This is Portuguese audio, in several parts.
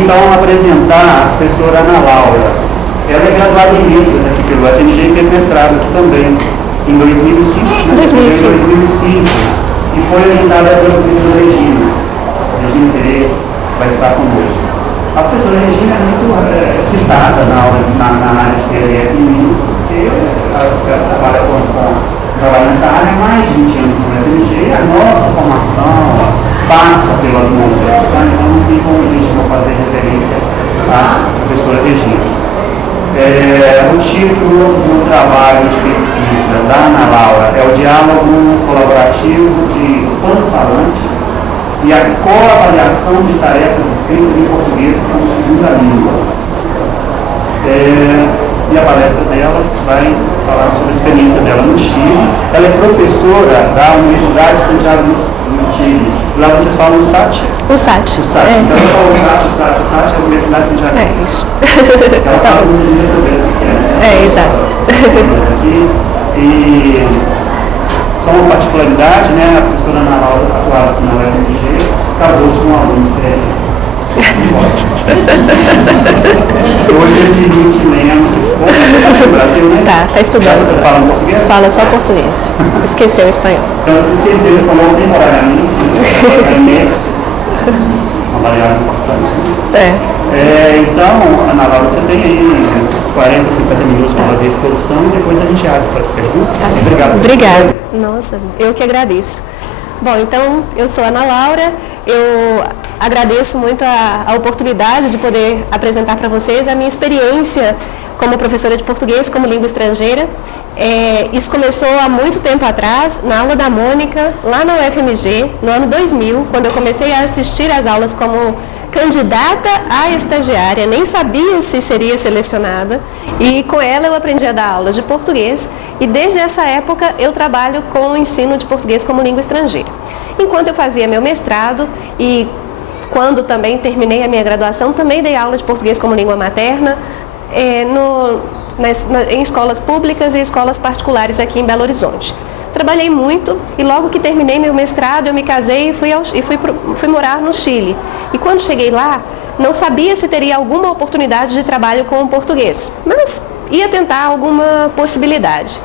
então apresentar a professora Ana Laura. Ela é graduada em letras aqui pelo FMG e fez mestrado aqui também, em 2005. Né? 2005. E foi orientada pela professora Regina Pereira, vai estar conosco. A professora Regina é muito citada na área de PRF em Minas, porque ela trabalha nessa área há mais de 20 anos no FMG, e a nossa formação passa pelas mãos dela, tá? Então não tem como a gente não fazer referência à professora Regina. O título do trabalho de pesquisa da Ana Laura é o diálogo colaborativo de hispano-falantes e a coavaliação de tarefas escritas em português como segunda língua. E a palestra dela vai falar sobre a experiência dela no Chile. Ela é professora da Universidade de Santiago do Chile. Lá vocês falam o SAT? O SAT. O SAT. Então eu falo o SAT é a Universidade de Santiago do Chile. Isso. Ela fala uns livros sobre essa aqui. Exato. E só uma particularidade, né? A professora Ana Laura atuava aqui na UFMG, casou-se com um aluno de PRF. Hoje é filho de chileno, no Brasil, né? Tá estudando. Fala português? Fala só português. Esqueceu o espanhol. Então, se esqueceu, eles falam temporariamente, é imerso. Uma variável importante. Então, Ana Laura, você tem aí uns 40, 50 minutos para fazer a exposição e depois a gente abre para as perguntas. Obrigada. Nossa, eu que agradeço. Bom, então, eu sou Ana Laura, eu agradeço muito a oportunidade de poder apresentar para vocês a minha experiência como professora de português como língua estrangeira. Isso começou há muito tempo atrás, na aula da Mônica, lá na UFMG, no ano 2000, quando eu comecei a assistir às aulas como candidata a estagiária, nem sabia se seria selecionada, e com ela eu aprendi a dar aulas de português, e desde essa época eu trabalho com o ensino de português como língua estrangeira. Enquanto eu fazia meu mestrado e quando também terminei a minha graduação, também dei aula de português como língua materna em escolas públicas e escolas particulares aqui em Belo Horizonte. Trabalhei muito e logo que terminei meu mestrado eu me casei e fui morar no Chile. E quando cheguei lá, não sabia se teria alguma oportunidade de trabalho com o português, mas ia tentar alguma possibilidade.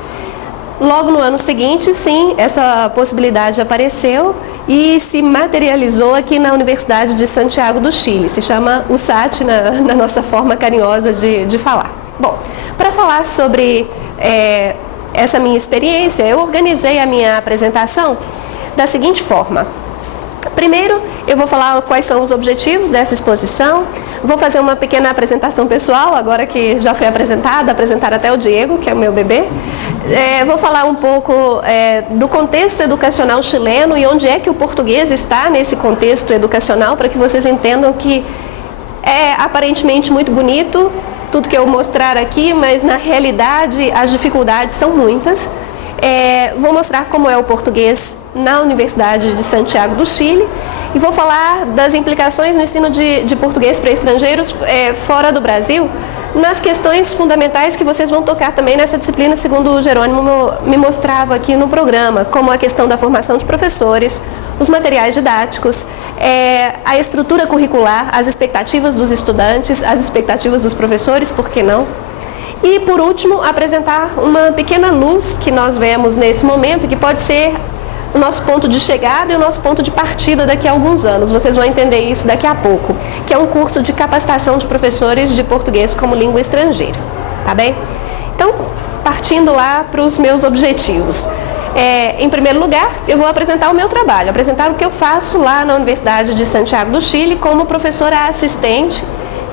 Logo no ano seguinte, sim, essa possibilidade apareceu e se materializou aqui na Universidade de Santiago do Chile. Se chama USAT na nossa forma carinhosa de falar. Bom, para falar sobre essa minha experiência, eu organizei a minha apresentação da seguinte forma. Primeiro, eu vou falar quais são os objetivos dessa exposição, vou fazer uma pequena apresentação pessoal, agora que já foi apresentar até o Diego, que é o meu bebê. Vou falar um pouco do contexto educacional chileno e onde é que o português está nesse contexto educacional, para que vocês entendam que é aparentemente muito bonito tudo que eu mostrar aqui, mas na realidade as dificuldades são muitas. Vou mostrar como é o português na Universidade de Santiago do Chile e vou falar das implicações no ensino de português para estrangeiros fora do Brasil, nas questões fundamentais que vocês vão tocar também nessa disciplina, segundo o Jerônimo me mostrava aqui no programa, como a questão da formação de professores, os materiais didáticos, a estrutura curricular, as expectativas dos estudantes, as expectativas dos professores, por que não? E, por último, apresentar uma pequena luz que nós vemos nesse momento, que pode ser o nosso ponto de chegada e o nosso ponto de partida daqui a alguns anos. Vocês vão entender isso daqui a pouco, que é um curso de capacitação de professores de português como língua estrangeira, tá bem? Então, partindo lá para os meus objetivos. Em primeiro lugar, eu vou apresentar o meu trabalho, apresentar o que eu faço lá na Universidade de Santiago do Chile como professora assistente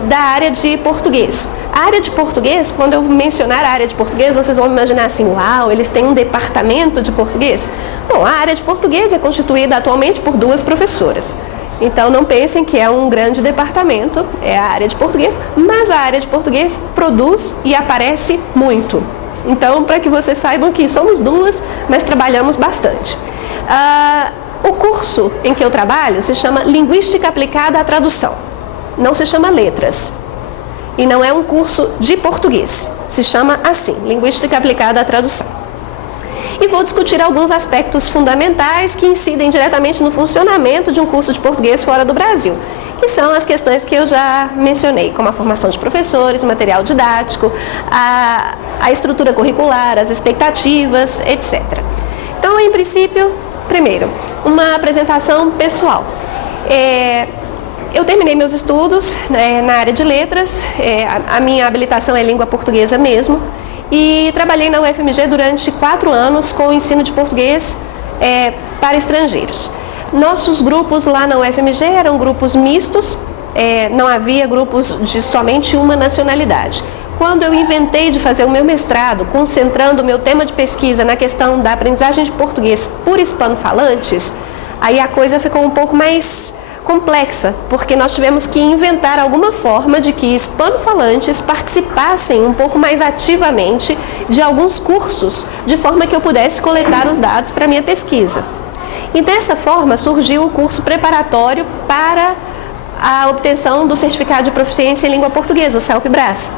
da área de português. A área de português, quando eu mencionar a área de português, vocês vão imaginar assim, uau, eles têm um departamento de português? Bom, a área de português é constituída atualmente por 2 professoras. Então não pensem que é um grande departamento, é a área de português, mas a área de português produz e aparece muito. Então, para que vocês saibam que somos 2, mas trabalhamos bastante. O curso em que eu trabalho se chama Linguística Aplicada à Tradução. Não se chama Letras. E não é um curso de português. Se chama assim, Linguística Aplicada à Tradução. E vou discutir alguns aspectos fundamentais que incidem diretamente no funcionamento de um curso de português fora do Brasil, que são as questões que eu já mencionei, como a formação de professores, material didático, a estrutura curricular, as expectativas, etc. Então, em princípio, primeiro, uma apresentação pessoal. Eu terminei meus estudos na área de letras, a minha habilitação é língua portuguesa mesmo, e trabalhei na UFMG durante 4 anos com o ensino de português para estrangeiros. Nossos grupos lá na UFMG eram grupos mistos, não havia grupos de somente uma nacionalidade. Quando eu inventei de fazer o meu mestrado, concentrando o meu tema de pesquisa na questão da aprendizagem de português por hispanofalantes, aí a coisa ficou um pouco mais complexa, porque nós tivemos que inventar alguma forma de que hispanofalantes participassem um pouco mais ativamente de alguns cursos, de forma que eu pudesse coletar os dados para a minha pesquisa. E dessa forma surgiu o curso preparatório para a obtenção do Certificado de Proficiência em Língua Portuguesa, o CELPE-BRAS.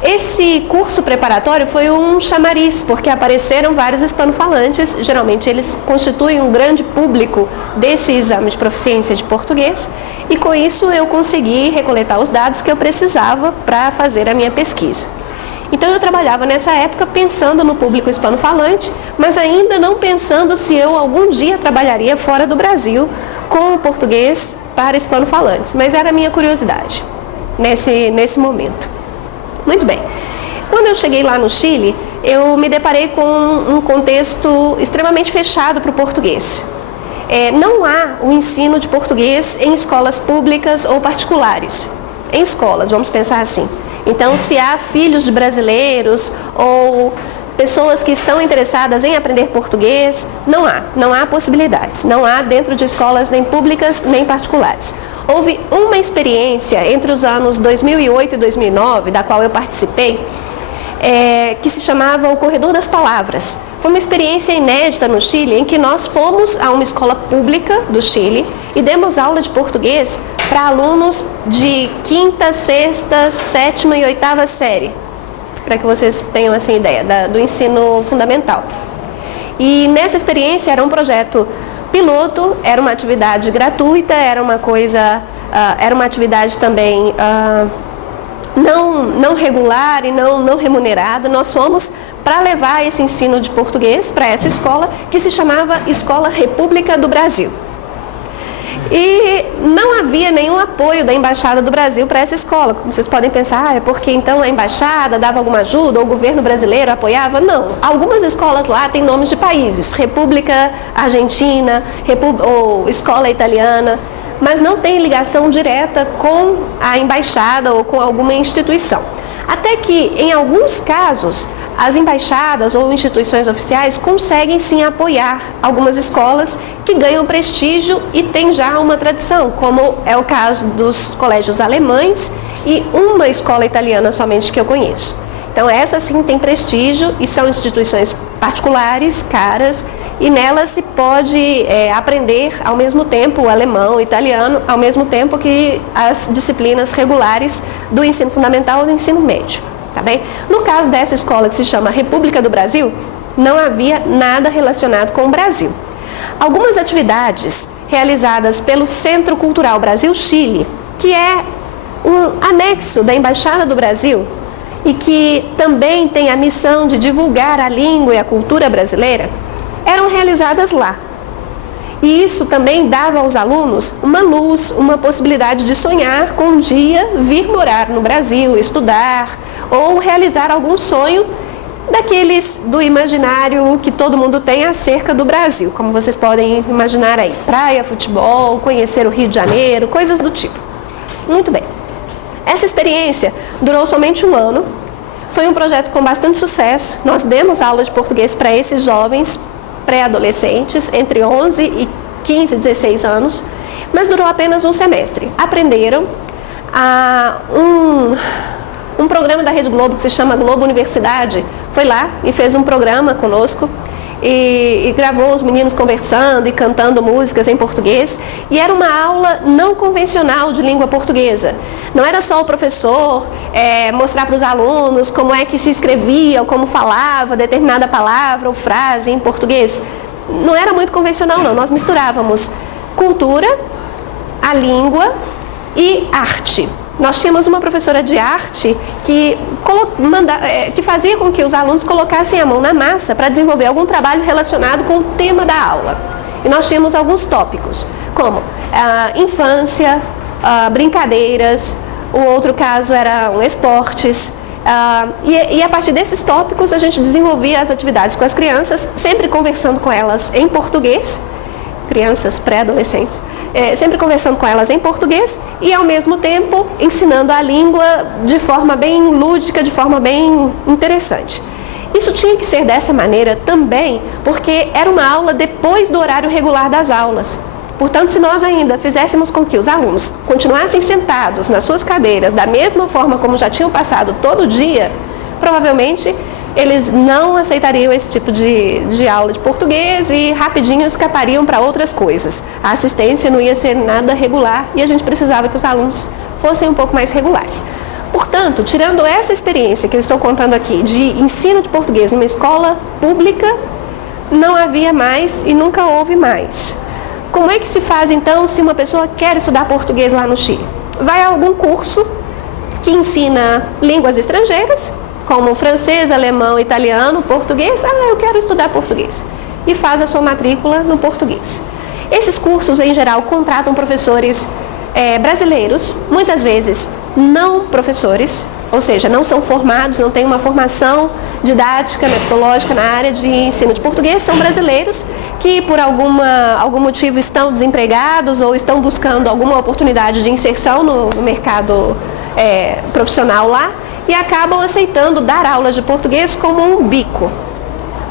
Esse curso preparatório foi um chamariz, porque apareceram vários hispanofalantes, geralmente eles constituem um grande público desse exame de proficiência de português, e com isso eu consegui recoletar os dados que eu precisava para fazer a minha pesquisa. Então eu trabalhava nessa época pensando no público hispano-falante, mas ainda não pensando se eu algum dia trabalharia fora do Brasil com o português para hispano-falantes, mas era a minha curiosidade nesse momento. Muito bem. Quando eu cheguei lá no Chile, eu me deparei com um contexto extremamente fechado para o português. Não há o ensino de português em escolas públicas ou particulares. Em escolas, vamos pensar assim. Então, se há filhos de brasileiros ou pessoas que estão interessadas em aprender português, não há possibilidades. Não há dentro de escolas nem públicas nem particulares. Houve uma experiência entre os anos 2008 e 2009, da qual eu participei, que se chamava o Corredor das Palavras. Foi uma experiência inédita no Chile, em que nós fomos a uma escola pública do Chile e demos aula de português para alunos de 5ª, 6ª, 7ª e 8ª série, para que vocês tenham assim ideia do ensino fundamental. E nessa experiência era um projeto piloto, era uma atividade gratuita, era uma atividade também não regular e não remunerada. Nós fomos para levar esse ensino de português para essa escola, que se chamava Escola República do Brasil. E não havia nenhum apoio da Embaixada do Brasil para essa escola. Como vocês podem pensar, é porque então a Embaixada dava alguma ajuda, ou o governo brasileiro apoiava? Não. Algumas escolas lá têm nomes de países, República Argentina, ou Escola Italiana, mas não tem ligação direta com a Embaixada ou com alguma instituição. Até que, em alguns casos, as embaixadas ou instituições oficiais conseguem sim apoiar algumas escolas que ganham prestígio e têm já uma tradição, como é o caso dos colégios alemães e uma escola italiana somente que eu conheço. Então essa sim tem prestígio e são instituições particulares, caras, e nelas se pode aprender ao mesmo tempo o alemão, o italiano, ao mesmo tempo que as disciplinas regulares do ensino fundamental ou do ensino médio. Tá bem? No caso dessa escola que se chama República do Brasil, não havia nada relacionado com o Brasil. Algumas atividades realizadas pelo Centro Cultural Brasil-Chile, que é um anexo da Embaixada do Brasil e que também tem a missão de divulgar a língua e a cultura brasileira, eram realizadas lá. E isso também dava aos alunos uma luz, uma possibilidade de sonhar com um dia vir morar no Brasil, estudar ou realizar algum sonho daqueles do imaginário que todo mundo tem acerca do Brasil, como vocês podem imaginar aí, praia, futebol, conhecer o Rio de Janeiro, coisas do tipo. Muito bem. Essa experiência durou somente 1 ano, foi um projeto com bastante sucesso. Nós demos aula de português para esses jovens pré-adolescentes, entre 11 e 15, 16 anos, mas durou apenas um semestre. Aprenderam um programa da Rede Globo que se chama Globo Universidade, foi lá e fez um programa conosco e gravou os meninos conversando e cantando músicas em português, e era uma aula não convencional de língua portuguesa. Não era só o professor mostrar para os alunos como é que se escrevia ou como falava determinada palavra ou frase em português. Não era muito convencional, não. Nós misturávamos cultura, a língua E arte. Nós tínhamos uma professora de arte que fazia com que os alunos colocassem a mão na massa para desenvolver algum trabalho relacionado com o tema da aula. E nós tínhamos alguns tópicos, como infância, brincadeiras, o outro caso eram esportes. E a partir desses tópicos a gente desenvolvia as atividades com as crianças, sempre conversando com elas em português, crianças pré-adolescentes. Sempre conversando com elas em português e, ao mesmo tempo, ensinando a língua de forma bem lúdica, de forma bem interessante. Isso tinha que ser dessa maneira também, porque era uma aula depois do horário regular das aulas. Portanto, se nós ainda fizéssemos com que os alunos continuassem sentados nas suas cadeiras da mesma forma como já tinham passado todo dia, provavelmente eles não aceitariam esse tipo de aula de português e rapidinho escapariam para outras coisas. A assistência não ia ser nada regular e a gente precisava que os alunos fossem um pouco mais regulares. Portanto, tirando essa experiência que eu estou contando aqui de ensino de português numa escola pública, não havia mais e nunca houve mais. Como é que se faz então se uma pessoa quer estudar português lá no Chile? Vai a algum curso que ensina línguas estrangeiras, como francês, alemão, italiano, português. Eu quero estudar português. E faz a sua matrícula no português. Esses cursos, em geral, contratam professores brasileiros, muitas vezes não professores, ou seja, não são formados, não têm uma formação didática, metodológica na área de ensino de português, são brasileiros que por algum motivo estão desempregados ou estão buscando alguma oportunidade de inserção no mercado profissional lá, e acabam aceitando dar aulas de português como um bico.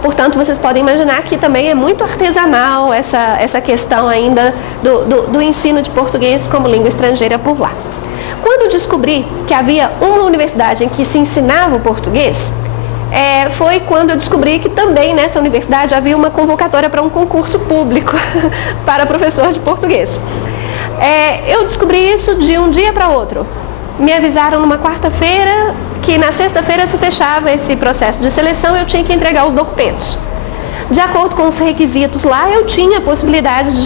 Portanto, vocês podem imaginar que também é muito artesanal essa questão ainda do ensino de português como língua estrangeira por lá. Quando eu descobri que havia uma universidade em que se ensinava o português, foi quando eu descobri que também nessa universidade havia uma convocatória para um concurso público para professor de português. Eu descobri isso de um dia para outro. Me avisaram numa quarta-feira que na sexta-feira se fechava esse processo de seleção e eu tinha que entregar os documentos. De acordo com os requisitos lá, eu tinha a possibilidade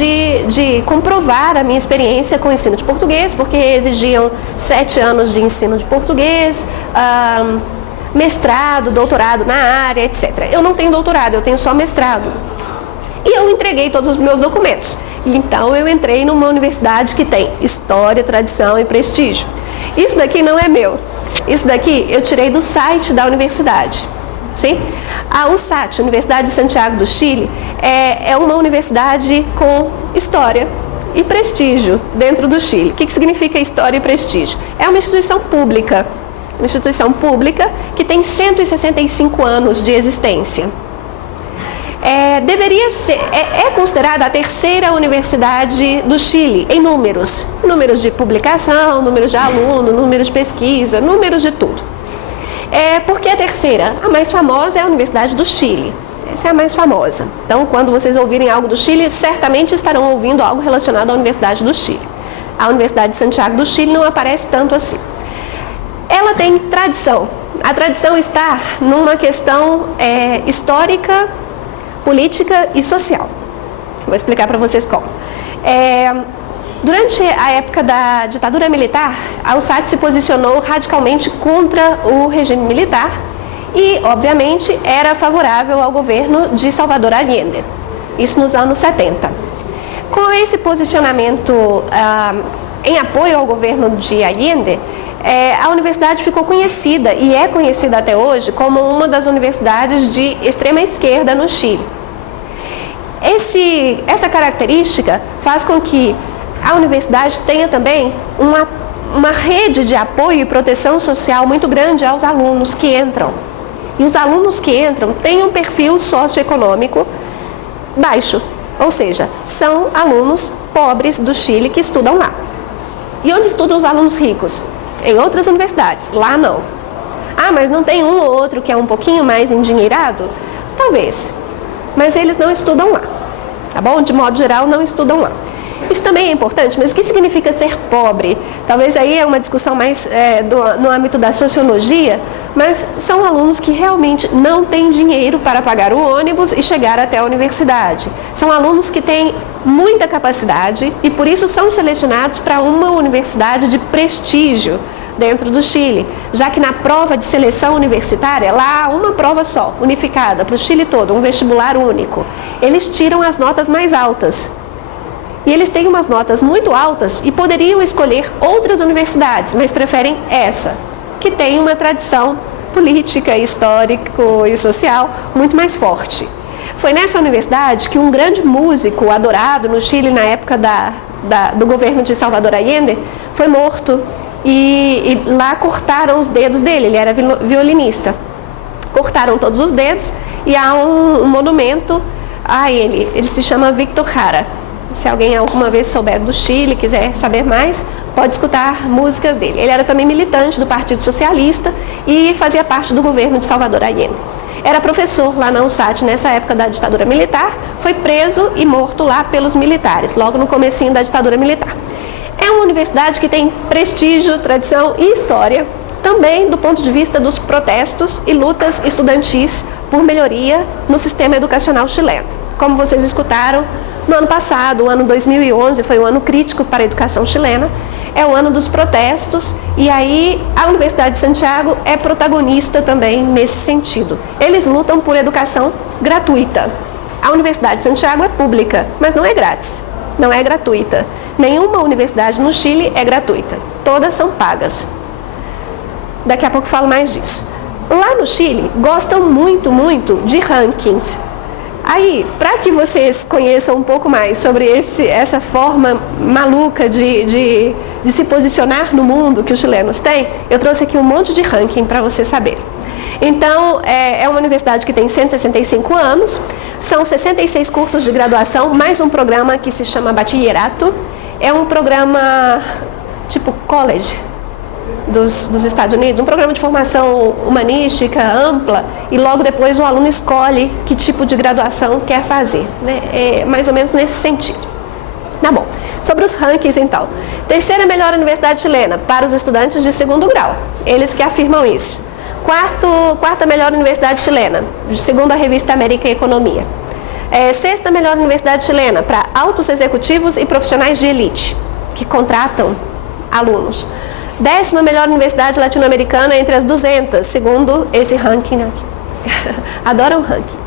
de comprovar a minha experiência com o ensino de português, porque exigiam 7 anos de ensino de português, mestrado, doutorado na área, etc. Eu não tenho doutorado, eu tenho só mestrado. E eu entreguei todos os meus documentos. Então eu entrei numa universidade que tem história, tradição e prestígio. Isso daqui não é meu. Isso daqui eu tirei do site da universidade. Sim? A USACH, Universidade de Santiago do Chile, é uma universidade com história e prestígio dentro do Chile. O que significa história e prestígio? É uma instituição pública. Uma instituição pública que tem 165 anos de existência. É considerada a terceira universidade do Chile em números de publicação, números de aluno, números de pesquisa, números de tudo. Por que a terceira? A mais famosa é a Universidade do Chile. Essa é a mais famosa. Então, quando vocês ouvirem algo do Chile, certamente estarão ouvindo algo relacionado à Universidade do Chile. A Universidade de Santiago do Chile não aparece tanto assim. Ela tem tradição. A tradição está numa questão histórica, política e social. Vou explicar para vocês como. Durante a época da ditadura militar, a USACH se posicionou radicalmente contra o regime militar e, obviamente, era favorável ao governo de Salvador Allende. Isso nos anos 70. Com esse posicionamento em apoio ao governo de Allende, a universidade ficou conhecida, e é conhecida até hoje, como uma das universidades de extrema esquerda no Chile. Essa característica faz com que a universidade tenha também uma rede de apoio e proteção social muito grande aos alunos que entram. E os alunos que entram têm um perfil socioeconômico baixo, ou seja, são alunos pobres do Chile que estudam lá. E onde estudam os alunos ricos? Em outras universidades. Lá não. Mas não tem um ou outro que é um pouquinho mais endinheirado? Talvez. Mas eles não estudam lá. Tá bom? De modo geral, não estudam lá. Isso também é importante, mas o que significa ser pobre? Talvez aí é uma discussão mais no âmbito da sociologia, mas são alunos que realmente não têm dinheiro para pagar o ônibus e chegar até a universidade. São alunos que têm muita capacidade e por isso são selecionados para uma universidade de prestígio dentro do Chile, já que na prova de seleção universitária, lá há uma prova só, unificada para o Chile todo, um vestibular único. Eles tiram as notas mais altas. E eles têm umas notas muito altas e poderiam escolher outras universidades, mas preferem essa, que tem uma tradição política, histórica e social muito mais forte. Foi nessa universidade que um grande músico adorado no Chile na época do governo de Salvador Allende foi morto e lá cortaram os dedos dele, ele era violinista. Cortaram todos os dedos e há um monumento a ele, ele se chama Víctor Jara. Se alguém alguma vez souber do Chile, quiser saber mais, pode escutar músicas dele. Ele era também militante do Partido Socialista e fazia parte do governo de Salvador Allende. Era professor lá na USAT nessa época da ditadura militar, foi preso e morto lá pelos militares, logo no comecinho da ditadura militar. É uma universidade que tem prestígio, tradição e história, também do ponto de vista dos protestos e lutas estudantis por melhoria no sistema educacional chileno. Como vocês escutaram, no ano passado, o ano 2011, foi um ano crítico para a educação chilena, é o ano dos protestos e aí a Universidade de Santiago é protagonista também nesse sentido. Eles lutam por educação gratuita. A Universidade de Santiago é pública, mas não é grátis, não é gratuita. Nenhuma universidade no Chile é gratuita, todas são pagas. Daqui a pouco falo mais disso. Lá no Chile, gostam muito, muito de rankings. Aí, para que vocês conheçam um pouco mais sobre essa forma maluca de se posicionar no mundo que os chilenos têm, eu trouxe aqui um monte de ranking para vocês saberem. Então, é uma universidade que tem 165 anos, são 66 cursos de graduação, mais um programa que se chama Bachillerato. É um programa tipo college dos Estados Unidos, um programa de formação humanística ampla, e logo depois o aluno escolhe que tipo de graduação quer fazer, né? É mais ou menos nesse sentido. Tá bom. Sobre os rankings, então. Terceira melhor universidade chilena para os estudantes de segundo grau, eles que afirmam isso. Quarta melhor universidade chilena, segundo a revista América Economia. Sexta melhor universidade chilena para altos executivos e profissionais de elite, que contratam alunos. 10ª melhor universidade latino-americana entre as 200, segundo esse ranking aqui. Adoram ranking.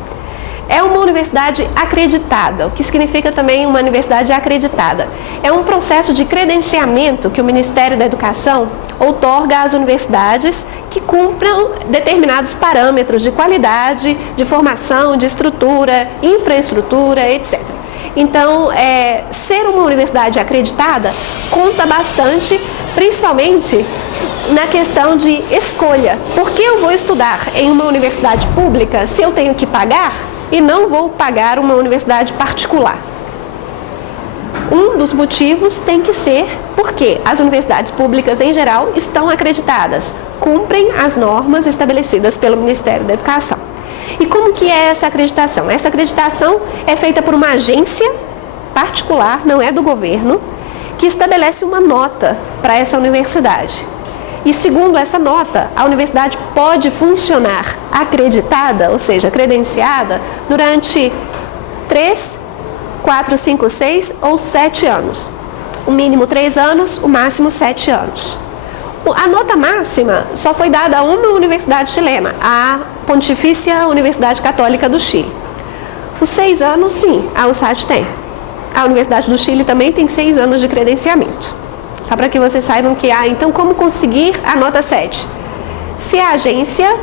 É uma universidade acreditada, o que significa também uma universidade acreditada. É um processo de credenciamento que o Ministério da Educação outorga às universidades que cumpram determinados parâmetros de qualidade, de formação, de estrutura, infraestrutura, etc. Então, ser uma universidade acreditada conta bastante, principalmente na questão de escolha. Por que eu vou estudar em uma universidade pública se eu tenho que pagar e não vou pagar uma universidade particular? Um dos motivos tem que ser porque as universidades públicas, em geral, estão acreditadas, cumprem as normas estabelecidas pelo Ministério da Educação. E como que é essa acreditação? Essa acreditação é feita por uma agência particular, não é do governo, que estabelece uma nota para essa universidade. E segundo essa nota, a universidade pode funcionar acreditada, ou seja, credenciada, durante 3, 4, 5, 6 ou 7 anos. O mínimo 3 anos, o máximo 7 anos. A nota máxima só foi dada a uma universidade chilena, a Pontifícia Universidade Católica do Chile. Os 6 anos, sim, a USAT tem. A Universidade do Chile também tem 6 anos de credenciamento. Só para que vocês saibam que então como conseguir a nota 7? Se a agência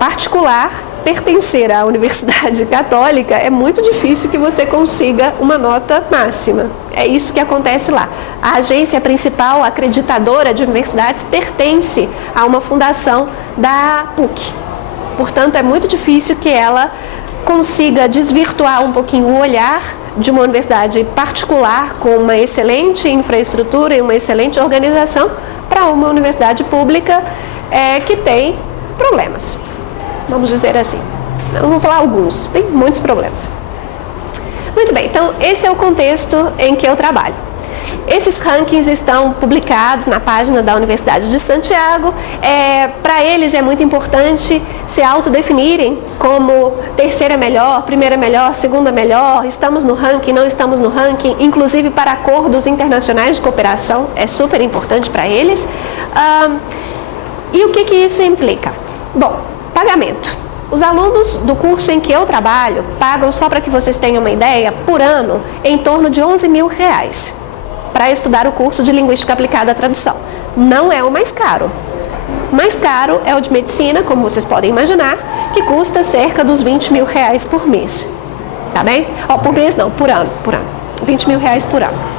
particular pertencer à Universidade Católica, é muito difícil que você consiga uma nota máxima. É isso que acontece lá. A agência principal, acreditadora de universidades, pertence a uma fundação da PUC. Portanto, é muito difícil que ela consiga desvirtuar um pouquinho o olhar de uma universidade particular com uma excelente infraestrutura e uma excelente organização para uma universidade pública que tem problemas. Vamos dizer assim. Não vou falar alguns, tem muitos problemas. Muito bem, então esse é o contexto em que eu trabalho. Esses rankings estão publicados na página da Universidade de Santiago. Para eles é muito importante se autodefinirem como terceira melhor, primeira melhor, segunda melhor, estamos no ranking, não estamos no ranking, inclusive para acordos internacionais de cooperação, é super importante para eles. E o que isso implica? Bom, pagamento. Os alunos do curso em que eu trabalho pagam, só para que vocês tenham uma ideia, por ano, em torno de R$11 mil para estudar o curso de Linguística Aplicada à Tradução. Não é o mais caro. O mais caro é o de Medicina, como vocês podem imaginar, que custa cerca dos R$20 mil por mês. Tá bem? Por mês não, por ano. R$20 mil por ano.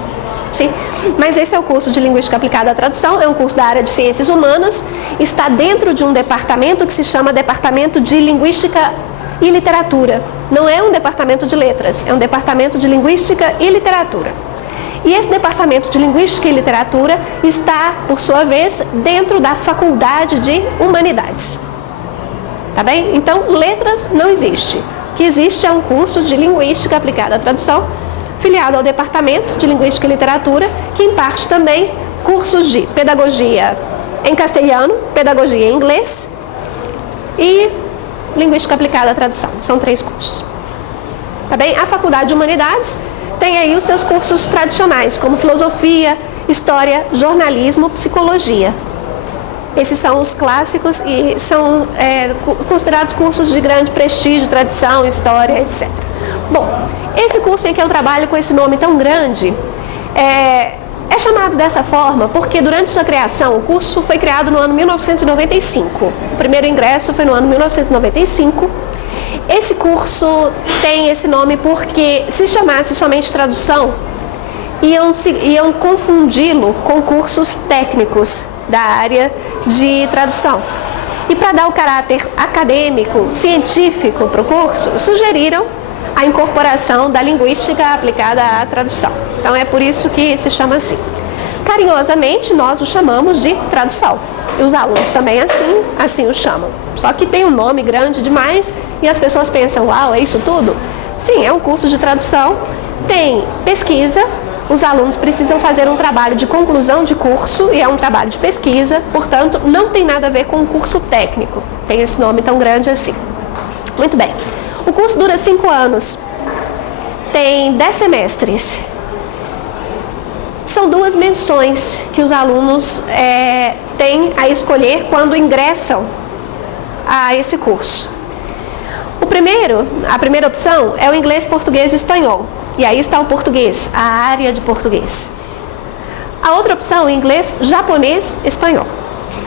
Sim? Mas esse é o curso de Linguística Aplicada à Tradução, é um curso da área de Ciências Humanas, está dentro de um departamento que se chama Departamento de Linguística e Literatura. Não é um departamento de letras, é um departamento de Linguística e Literatura. E esse departamento de Linguística e Literatura está, por sua vez, dentro da Faculdade de Humanidades. Tá bem? Então, letras não existe. O que existe é um curso de Linguística Aplicada à Tradução, filiado ao Departamento de Linguística e Literatura, que imparte também cursos de Pedagogia em castelhano, Pedagogia em inglês e Linguística Aplicada à Tradução. São 3 cursos. Tá bem? A Faculdade de Humanidades tem aí os seus cursos tradicionais, como Filosofia, História, Jornalismo, Psicologia. Esses são os clássicos e são considerados cursos de grande prestígio, tradição, história, etc. Bom, esse curso em que eu trabalho com esse nome tão grande é chamado dessa forma porque durante sua criação, o curso foi criado no ano 1995. O primeiro ingresso foi no ano 1995. Esse curso tem esse nome porque se chamasse somente tradução, iam confundi-lo com cursos técnicos da área de tradução. E para dar o caráter acadêmico, científico para o curso, sugeriram a incorporação da linguística aplicada à tradução. Então é por isso que se chama assim. Carinhosamente, nós o chamamos de tradução. E os alunos também assim o chamam. Só que tem um nome grande demais e as pessoas pensam, uau, é isso tudo? Sim, é um curso de tradução, tem pesquisa, os alunos precisam fazer um trabalho de conclusão de curso e é um trabalho de pesquisa, portanto, não tem nada a ver com um curso técnico. Tem esse nome tão grande assim. Muito bem. O curso dura 5 anos, tem 10 semestres. São 2 menções que os alunos têm a escolher quando ingressam a esse curso. A primeira opção é o inglês, português e espanhol. E aí está o português, a área de português. A outra opção é inglês, japonês, espanhol.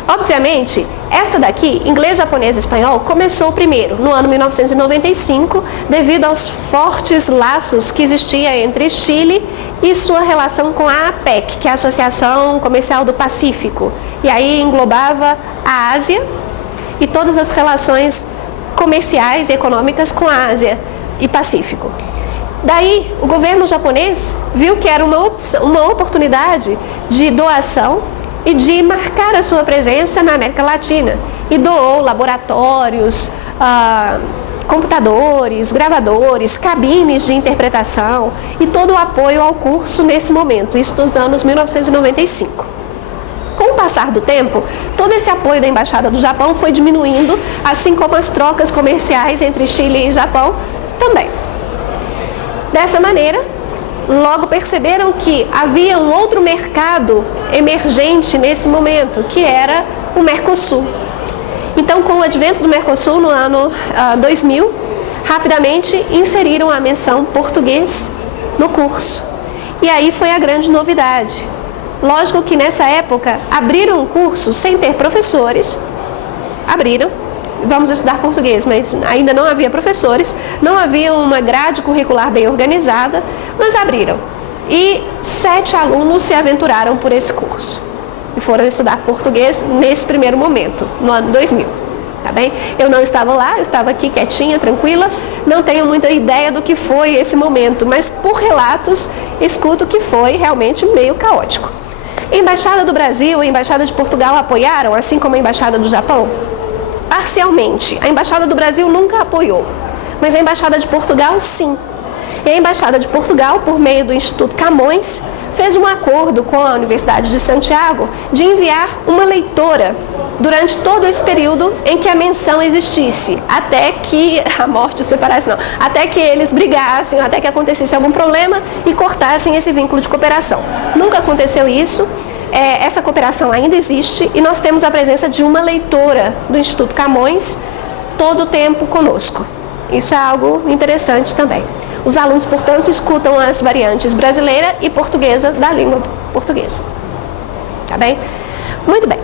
Obviamente, essa daqui, inglês, japonês e espanhol, começou primeiro, no ano 1995, devido aos fortes laços que existia entre Chile e sua relação com a APEC, que é a Associação Comercial do Pacífico. E aí englobava a Ásia e todas as relações comerciais e econômicas com a Ásia e Pacífico. Daí, o governo japonês viu que era uma oportunidade de doação e de marcar a sua presença na América Latina. E doou laboratórios, computadores, gravadores, cabines de interpretação e todo o apoio ao curso nesse momento, isso nos anos 1995. Com o passar do tempo, todo esse apoio da Embaixada do Japão foi diminuindo, assim como as trocas comerciais entre Chile e Japão também. Dessa maneira, logo perceberam que havia um outro mercado emergente nesse momento, que era o Mercosul. Então, com o advento do Mercosul no ano 2000, rapidamente inseriram a menção português no curso. E aí foi a grande novidade. Lógico que nessa época abriram um curso sem ter professores, vamos estudar português, mas ainda não havia professores, não havia uma grade curricular bem organizada, mas abriram. E 7 alunos se aventuraram por esse curso e foram estudar português nesse primeiro momento, no ano 2000. Tá bem? Eu não estava lá, eu estava aqui quietinha, tranquila, não tenho muita ideia do que foi esse momento, mas por relatos escuto que foi realmente meio caótico. A Embaixada do Brasil e a Embaixada de Portugal apoiaram, assim como a Embaixada do Japão? Parcialmente. A Embaixada do Brasil nunca apoiou, mas a Embaixada de Portugal sim. E a Embaixada de Portugal, por meio do Instituto Camões, fez um acordo com a Universidade de Santiago de enviar uma leitora durante todo esse período em que a menção existisse, até que a morte os separasse, não, até que eles brigassem, até que acontecesse algum problema e cortassem esse vínculo de cooperação. Nunca aconteceu isso, essa cooperação ainda existe e nós temos a presença de uma leitora do Instituto Camões todo o tempo conosco. Isso é algo interessante também. Os alunos, portanto, escutam as variantes brasileira e portuguesa da língua portuguesa. Tá bem? Muito bem.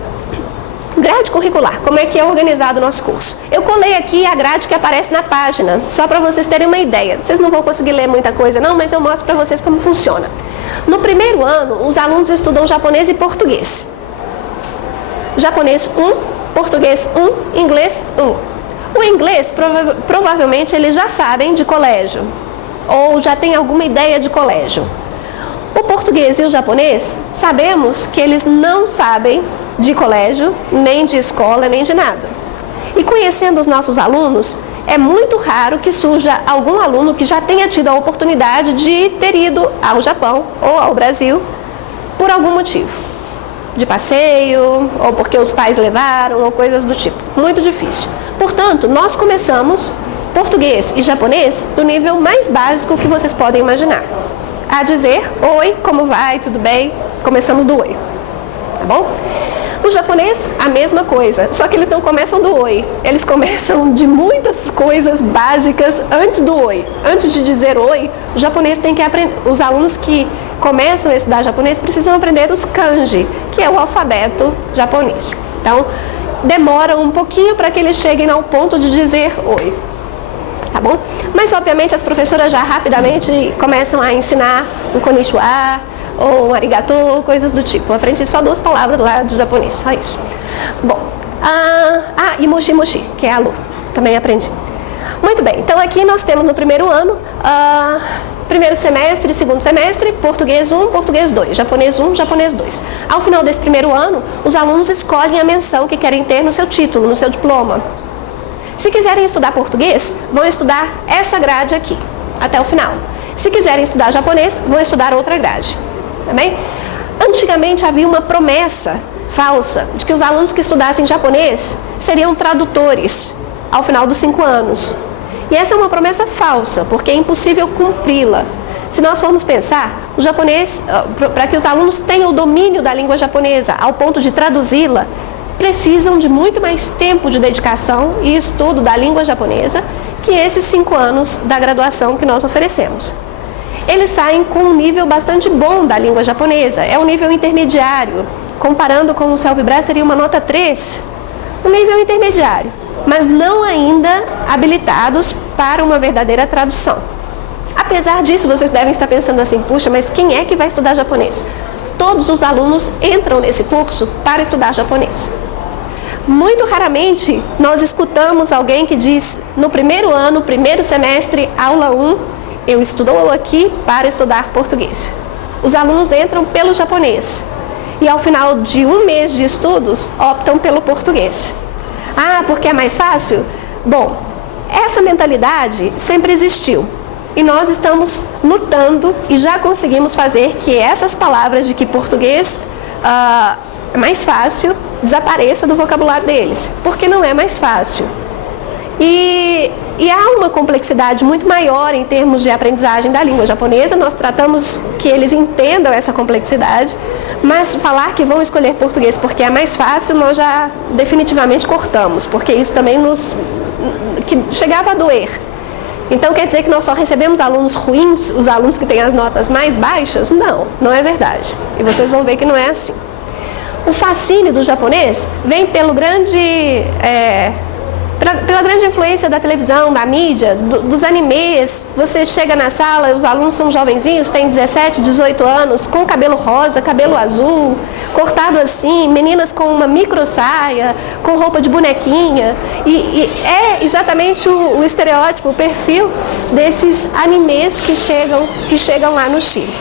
Grade curricular, como é que é organizado o nosso curso? Eu colei aqui a grade que aparece na página, só para vocês terem uma ideia. Vocês não vão conseguir ler muita coisa não, mas eu mostro para vocês como funciona. No primeiro ano, os alunos estudam japonês e português. Japonês 1, português 1, inglês 1. O inglês, provavelmente, eles já sabem de colégio, ou já têm alguma ideia de colégio. O português e o japonês, sabemos que eles não sabem de colégio, nem de escola, nem de nada. E conhecendo os nossos alunos, é muito raro que surja algum aluno que já tenha tido a oportunidade de ter ido ao Japão ou ao Brasil por algum motivo. De passeio, ou porque os pais levaram, ou coisas do tipo. Muito difícil. Portanto, nós começamos português e japonês do nível mais básico que vocês podem imaginar. A dizer, oi, como vai, tudo bem? Começamos do oi, tá bom? O japonês, a mesma coisa, só que eles não começam do oi, eles começam de muitas coisas básicas antes do oi. Antes de dizer oi, o japonês tem que aprender, os alunos que começam a estudar japonês precisam aprender os kanji, que é o alfabeto japonês. Então, demora um pouquinho para que eles cheguem ao ponto de dizer oi. Tá bom? Mas, obviamente, as professoras já rapidamente começam a ensinar um konnichiwa ou um arigato, coisas do tipo. Eu aprendi só 2 palavras lá de japonês, só isso. Bom, e moshi moshi, que é alu, também aprendi. Muito bem, então aqui nós temos no primeiro ano, primeiro semestre, segundo semestre, português 1, português 2, japonês 1, japonês 2. Ao final desse primeiro ano, os alunos escolhem a menção que querem ter no seu título, no seu diploma. Se quiserem estudar português, vão estudar essa grade aqui, até o final. Se quiserem estudar japonês, vão estudar outra grade. Tá bem? Antigamente havia uma promessa falsa de que os alunos que estudassem japonês seriam tradutores ao final dos 5 anos. E essa é uma promessa falsa, porque é impossível cumpri-la. Se nós formos pensar, o japonês, para que os alunos tenham o domínio da língua japonesa ao ponto de traduzi-la, precisam de muito mais tempo de dedicação e estudo da língua japonesa que esses 5 anos da graduação que nós oferecemos. Eles saem com um nível bastante bom da língua japonesa, é um nível intermediário, comparando com o CELPE-BRAS seria uma nota 3, um nível intermediário, mas não ainda habilitados para uma verdadeira tradução. Apesar disso, vocês devem estar pensando assim, puxa, mas quem é que vai estudar japonês? Todos os alunos entram nesse curso para estudar japonês. Muito raramente nós escutamos alguém que diz, no primeiro ano, primeiro semestre, aula 1, eu estou aqui para estudar português. Os alunos entram pelo japonês e ao final de 1 mês de estudos optam pelo português. Ah, porque é mais fácil? Bom, essa mentalidade sempre existiu e nós estamos lutando e já conseguimos fazer que essas palavras de que português é mais fácil desapareça do vocabulário deles, porque não é mais fácil. E há uma complexidade muito maior em termos de aprendizagem da língua japonesa, nós tratamos que eles entendam essa complexidade, mas falar que vão escolher português porque é mais fácil, nós já definitivamente cortamos, porque isso também que chegava a doer. Então quer dizer que nós só recebemos alunos ruins, os alunos que têm as notas mais baixas? Não, não é verdade. E vocês vão ver que não é assim. O fascínio do japonês vem pela grande influência da televisão, da mídia, dos animes. Você chega na sala, os alunos são jovenzinhos, têm 17, 18 anos, com cabelo rosa, cabelo azul, cortado assim, meninas com uma micro saia, com roupa de bonequinha. E é exatamente o estereótipo, o perfil desses animes que chegam lá no Chile.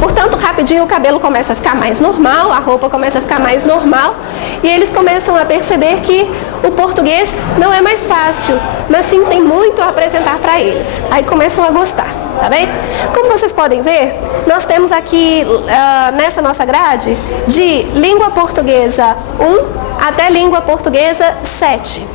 Portanto, rapidinho o cabelo começa a ficar mais normal, a roupa começa a ficar mais normal e eles começam a perceber que o português não é mais fácil, mas sim tem muito a apresentar para eles. Aí começam a gostar. Tá bem? Como vocês podem ver, nós temos aqui nessa nossa grade de língua portuguesa 1 até língua portuguesa 7.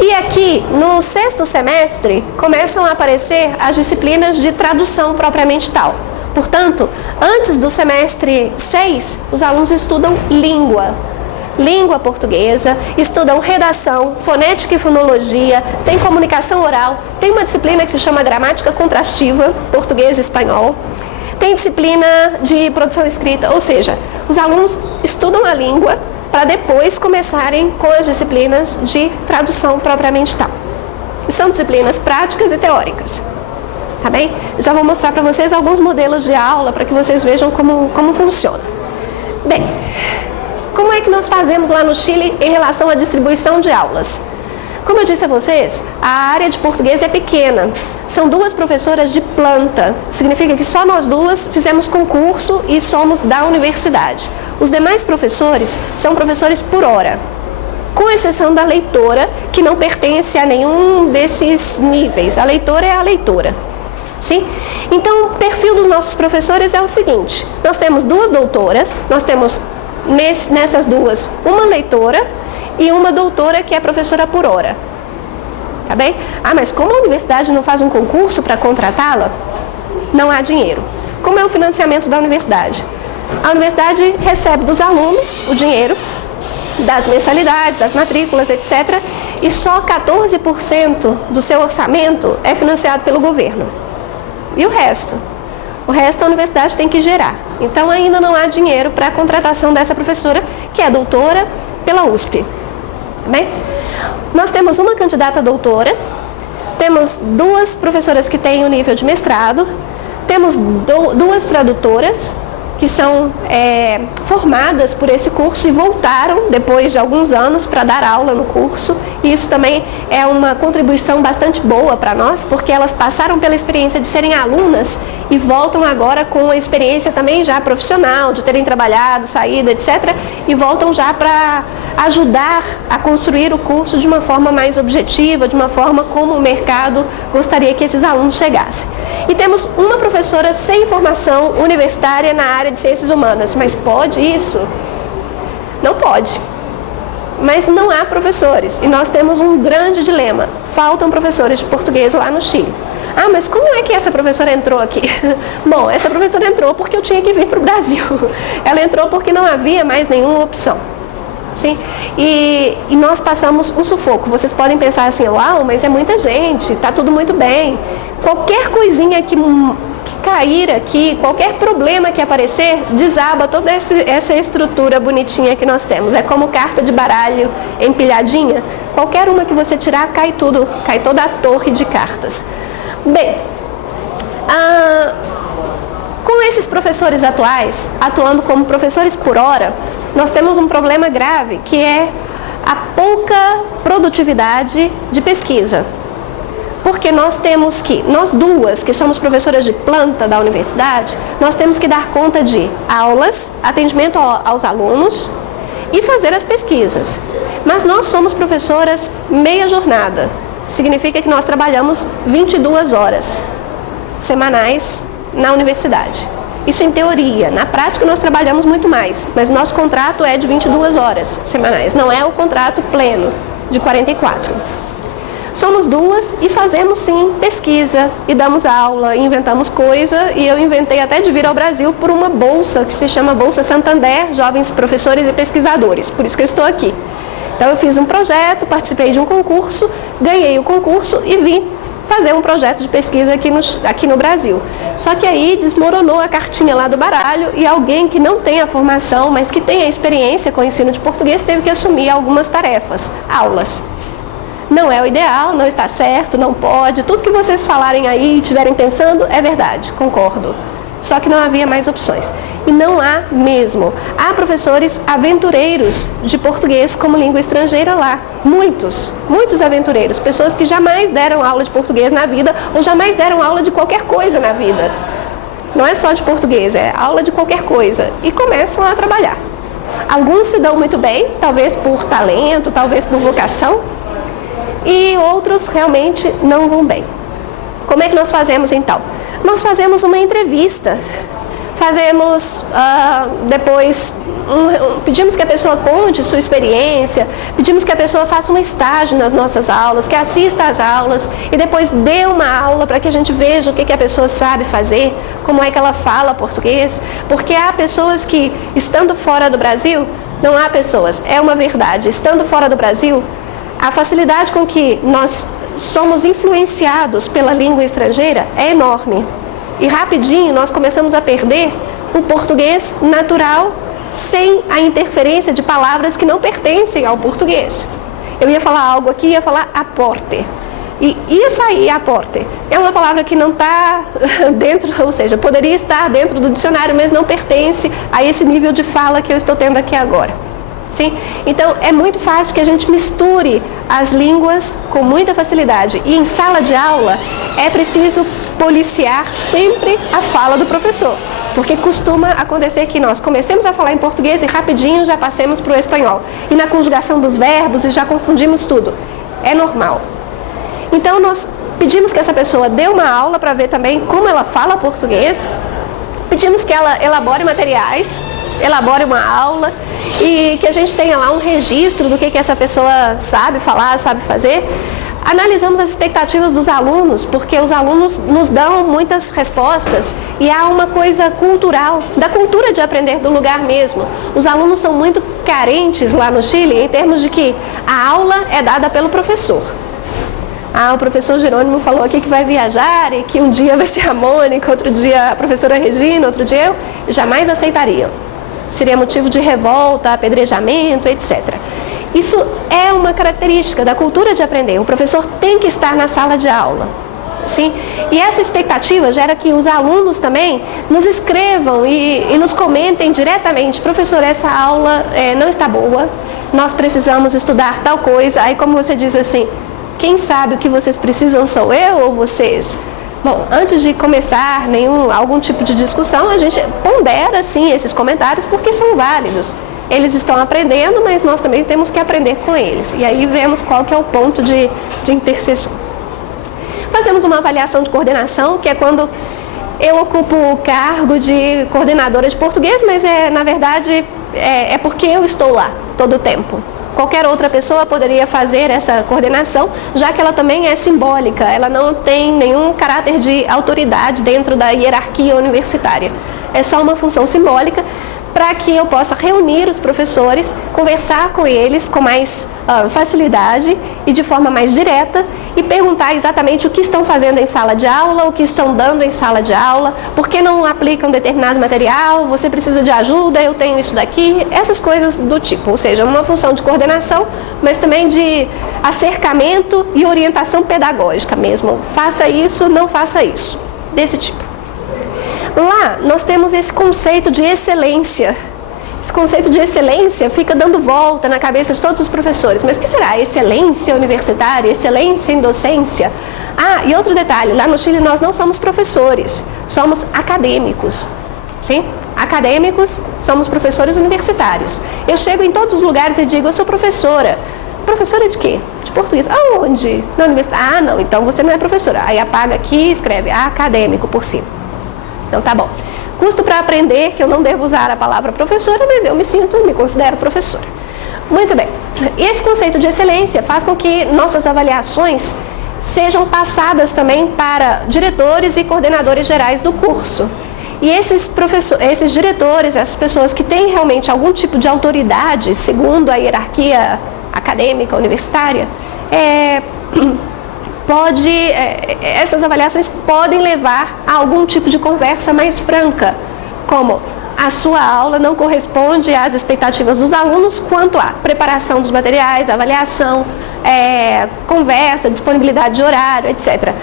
E aqui no 6º semestre começam a aparecer as disciplinas de tradução propriamente tal. Portanto, antes do semestre 6, os alunos estudam língua portuguesa, estudam redação, fonética e fonologia, tem comunicação oral, tem uma disciplina que se chama gramática contrastiva, português e espanhol, tem disciplina de produção escrita, ou seja, os alunos estudam a língua para depois começarem com as disciplinas de tradução propriamente tal. E são disciplinas práticas e teóricas. Tá bem? Já vou mostrar para vocês alguns modelos de aula para que vocês vejam como funciona. Bem, como é que nós fazemos lá no Chile em relação à distribuição de aulas? Como eu disse a vocês, a área de português é pequena. São 2 professoras de planta. Significa que só nós 2 fizemos concurso e somos da universidade. Os demais professores são professores por hora, com exceção da leitora, que não pertence a nenhum desses níveis. A leitora é a leitora. Sim? Então, o perfil dos nossos professores é o seguinte: nós temos 2 doutoras, nós temos nessas 2 uma leitora e uma doutora que é professora por hora. Tá bem? Ah, mas como a universidade não faz um concurso para contratá-la? Não há dinheiro. Como é o financiamento da universidade? A universidade recebe dos alunos o dinheiro das mensalidades, das matrículas, etc. E só 14% do seu orçamento é financiado pelo governo. E o resto? O resto a universidade tem que gerar. Então ainda não há dinheiro para a contratação dessa professora, que é doutora pela USP. Tá bem? Nós temos uma candidata doutora, temos 2 professoras que têm o nível de mestrado, temos 2 tradutoras que são formadas por esse curso e voltaram depois de alguns anos para dar aula no curso. E isso também é uma contribuição bastante boa para nós, porque elas passaram pela experiência de serem alunas e voltam agora com a experiência também já profissional, de terem trabalhado, saído, etc. E voltam já para ajudar a construir o curso de uma forma mais objetiva, de uma forma como o mercado gostaria que esses alunos chegassem. E temos uma professora sem formação universitária na área de ciências humanas. Mas pode isso? Não pode. Mas não há professores. E nós temos um grande dilema. Faltam professores de português lá no Chile. Ah, mas como é que essa professora entrou aqui? Bom, essa professora entrou porque eu tinha que vir para o Brasil. Ela entrou porque não havia mais nenhuma opção. Sim? E nós passamos um sufoco. Vocês podem pensar assim: uau, mas é muita gente, está tudo muito bem. Qualquer coisinha que cair aqui, qualquer problema que aparecer, desaba toda essa estrutura bonitinha que nós temos. É como carta de baralho empilhadinha. Qualquer uma que você tirar, cai tudo, cai toda a torre de cartas. Bem, com esses professores atuais, atuando como professores por hora, nós temos um problema grave, que é a pouca produtividade de pesquisa. Porque nós 2 que somos professoras de planta da universidade, nós temos que dar conta de aulas, atendimento aos alunos e fazer as pesquisas. Mas nós somos professoras meia jornada. Significa que nós trabalhamos 22 horas semanais na universidade. Isso em teoria. Na prática nós trabalhamos muito mais, mas o nosso contrato é de 22 horas semanais, não é o contrato pleno de 44. Somos 2 e fazemos sim pesquisa e damos aula, inventamos coisa, e eu inventei até de vir ao Brasil por uma bolsa que se chama Bolsa Santander, Jovens Professores e Pesquisadores, por isso que eu estou aqui. Então eu fiz um projeto, participei de um concurso, ganhei o concurso e vim fazer um projeto de pesquisa aqui no Brasil. Só que aí desmoronou a cartinha lá do baralho e alguém que não tem a formação, mas que tem a experiência com o ensino de português, teve que assumir algumas tarefas, aulas. Não é o ideal, não está certo, não pode. Tudo que vocês falarem aí e estiverem pensando é verdade, concordo. Só que não havia mais opções. E não há mesmo. Há professores aventureiros de português como língua estrangeira lá. Muitos aventureiros. Pessoas que jamais deram aula de português na vida ou jamais deram aula de qualquer coisa na vida. Não é só de português, é aula de qualquer coisa. E começam a trabalhar. Alguns se dão muito bem, talvez por talento, talvez por vocação. E outros realmente não vão bem. Como é que nós fazemos então? nós fazemos uma entrevista. Fazemos depois, pedimos que a pessoa conte sua experiência, pedimos que a pessoa faça um estágio nas nossas aulas, que assista às aulas e depois dê uma aula para que a gente veja o que a pessoa sabe fazer, como é que ela fala português, porque há pessoas que, estando fora do Brasil, não há pessoas, é uma verdade, estando fora do Brasil, a facilidade com que nós somos influenciados pela língua estrangeira é enorme. E rapidinho nós começamos a perder o português natural sem a interferência de palavras que não pertencem ao português. Eu ia falar algo aqui, ia falar aporte. E ia sair aporte. É uma palavra que não está dentro, ou seja, poderia estar dentro do dicionário, mas não pertence a esse nível de fala que eu estou tendo aqui agora. Sim? Então, é muito fácil que a gente misture as línguas com muita facilidade. E em sala de aula, é preciso policiar sempre a fala do professor. Porque costuma acontecer que nós comecemos a falar em português e rapidinho já passemos para o espanhol. E na conjugação dos verbos e já confundimos tudo. É normal. Então, nós pedimos que essa pessoa dê uma aula para ver também como ela fala português. Pedimos que ela elabore materiais, elabore uma aula e que a gente tenha lá um registro do que essa pessoa sabe falar, sabe fazer. Analisamos as expectativas dos alunos, porque os alunos nos dão muitas respostas e há uma coisa cultural, da cultura de aprender do lugar mesmo. Os alunos são muito carentes lá no Chile em termos de que a aula é dada pelo professor. O professor Jerônimo falou aqui que vai viajar e que um dia vai ser a Mônica, outro dia a professora Regina, outro dia eu jamais aceitaria. Seria motivo de revolta, apedrejamento, etc. Isso é uma característica da cultura de aprender. O professor tem que estar na sala de aula. Sim? E essa expectativa gera que os alunos também nos escrevam e nos comentem diretamente: professor, essa aula não está boa, nós precisamos estudar tal coisa. Aí, como você diz assim, quem sabe o que vocês precisam sou eu ou vocês? Bom, antes de começar algum tipo de discussão, a gente pondera sim esses comentários porque são válidos. Eles estão aprendendo, mas nós também temos que aprender com eles. E aí vemos qual que é o ponto de interseção. Fazemos uma avaliação de coordenação, que é quando eu ocupo o cargo de coordenadora de português, mas na verdade é porque eu estou lá todo o tempo. Qualquer outra pessoa poderia fazer essa coordenação, já que ela também é simbólica, ela não tem nenhum caráter de autoridade dentro da hierarquia universitária. É só uma função simbólica para que eu possa reunir os professores, conversar com eles com mais facilidade e de forma mais direta e perguntar exatamente o que estão fazendo em sala de aula, o que estão dando em sala de aula, por que não aplicam determinado material, você precisa de ajuda, eu tenho isso daqui, essas coisas do tipo. Ou seja, uma função de coordenação, mas também de acercamento e orientação pedagógica mesmo. Faça isso, não faça isso. Desse tipo. Lá nós temos esse conceito de excelência. Esse conceito de excelência fica dando volta na cabeça de todos os professores. Mas o que será? Excelência universitária? Excelência em docência? E outro detalhe, lá no Chile nós não somos professores, somos acadêmicos. Sim? Acadêmicos, somos professores universitários. Eu chego em todos os lugares e digo, eu sou professora. Professora de quê? De português. Aonde? Na universidade. Não, então você não é professora. Aí apaga aqui e escreve acadêmico por cima. Então tá bom. Custo para aprender que eu não devo usar a palavra professora, mas eu me considero professora. Muito bem. Esse conceito de excelência faz com que nossas avaliações sejam passadas também para diretores e coordenadores gerais do curso. E esses diretores, essas pessoas que têm realmente algum tipo de autoridade, segundo a hierarquia acadêmica, universitária, essas avaliações podem levar a algum tipo de conversa mais franca, como a sua aula não corresponde às expectativas dos alunos quanto à preparação dos materiais, avaliação, conversa, disponibilidade de horário, etc.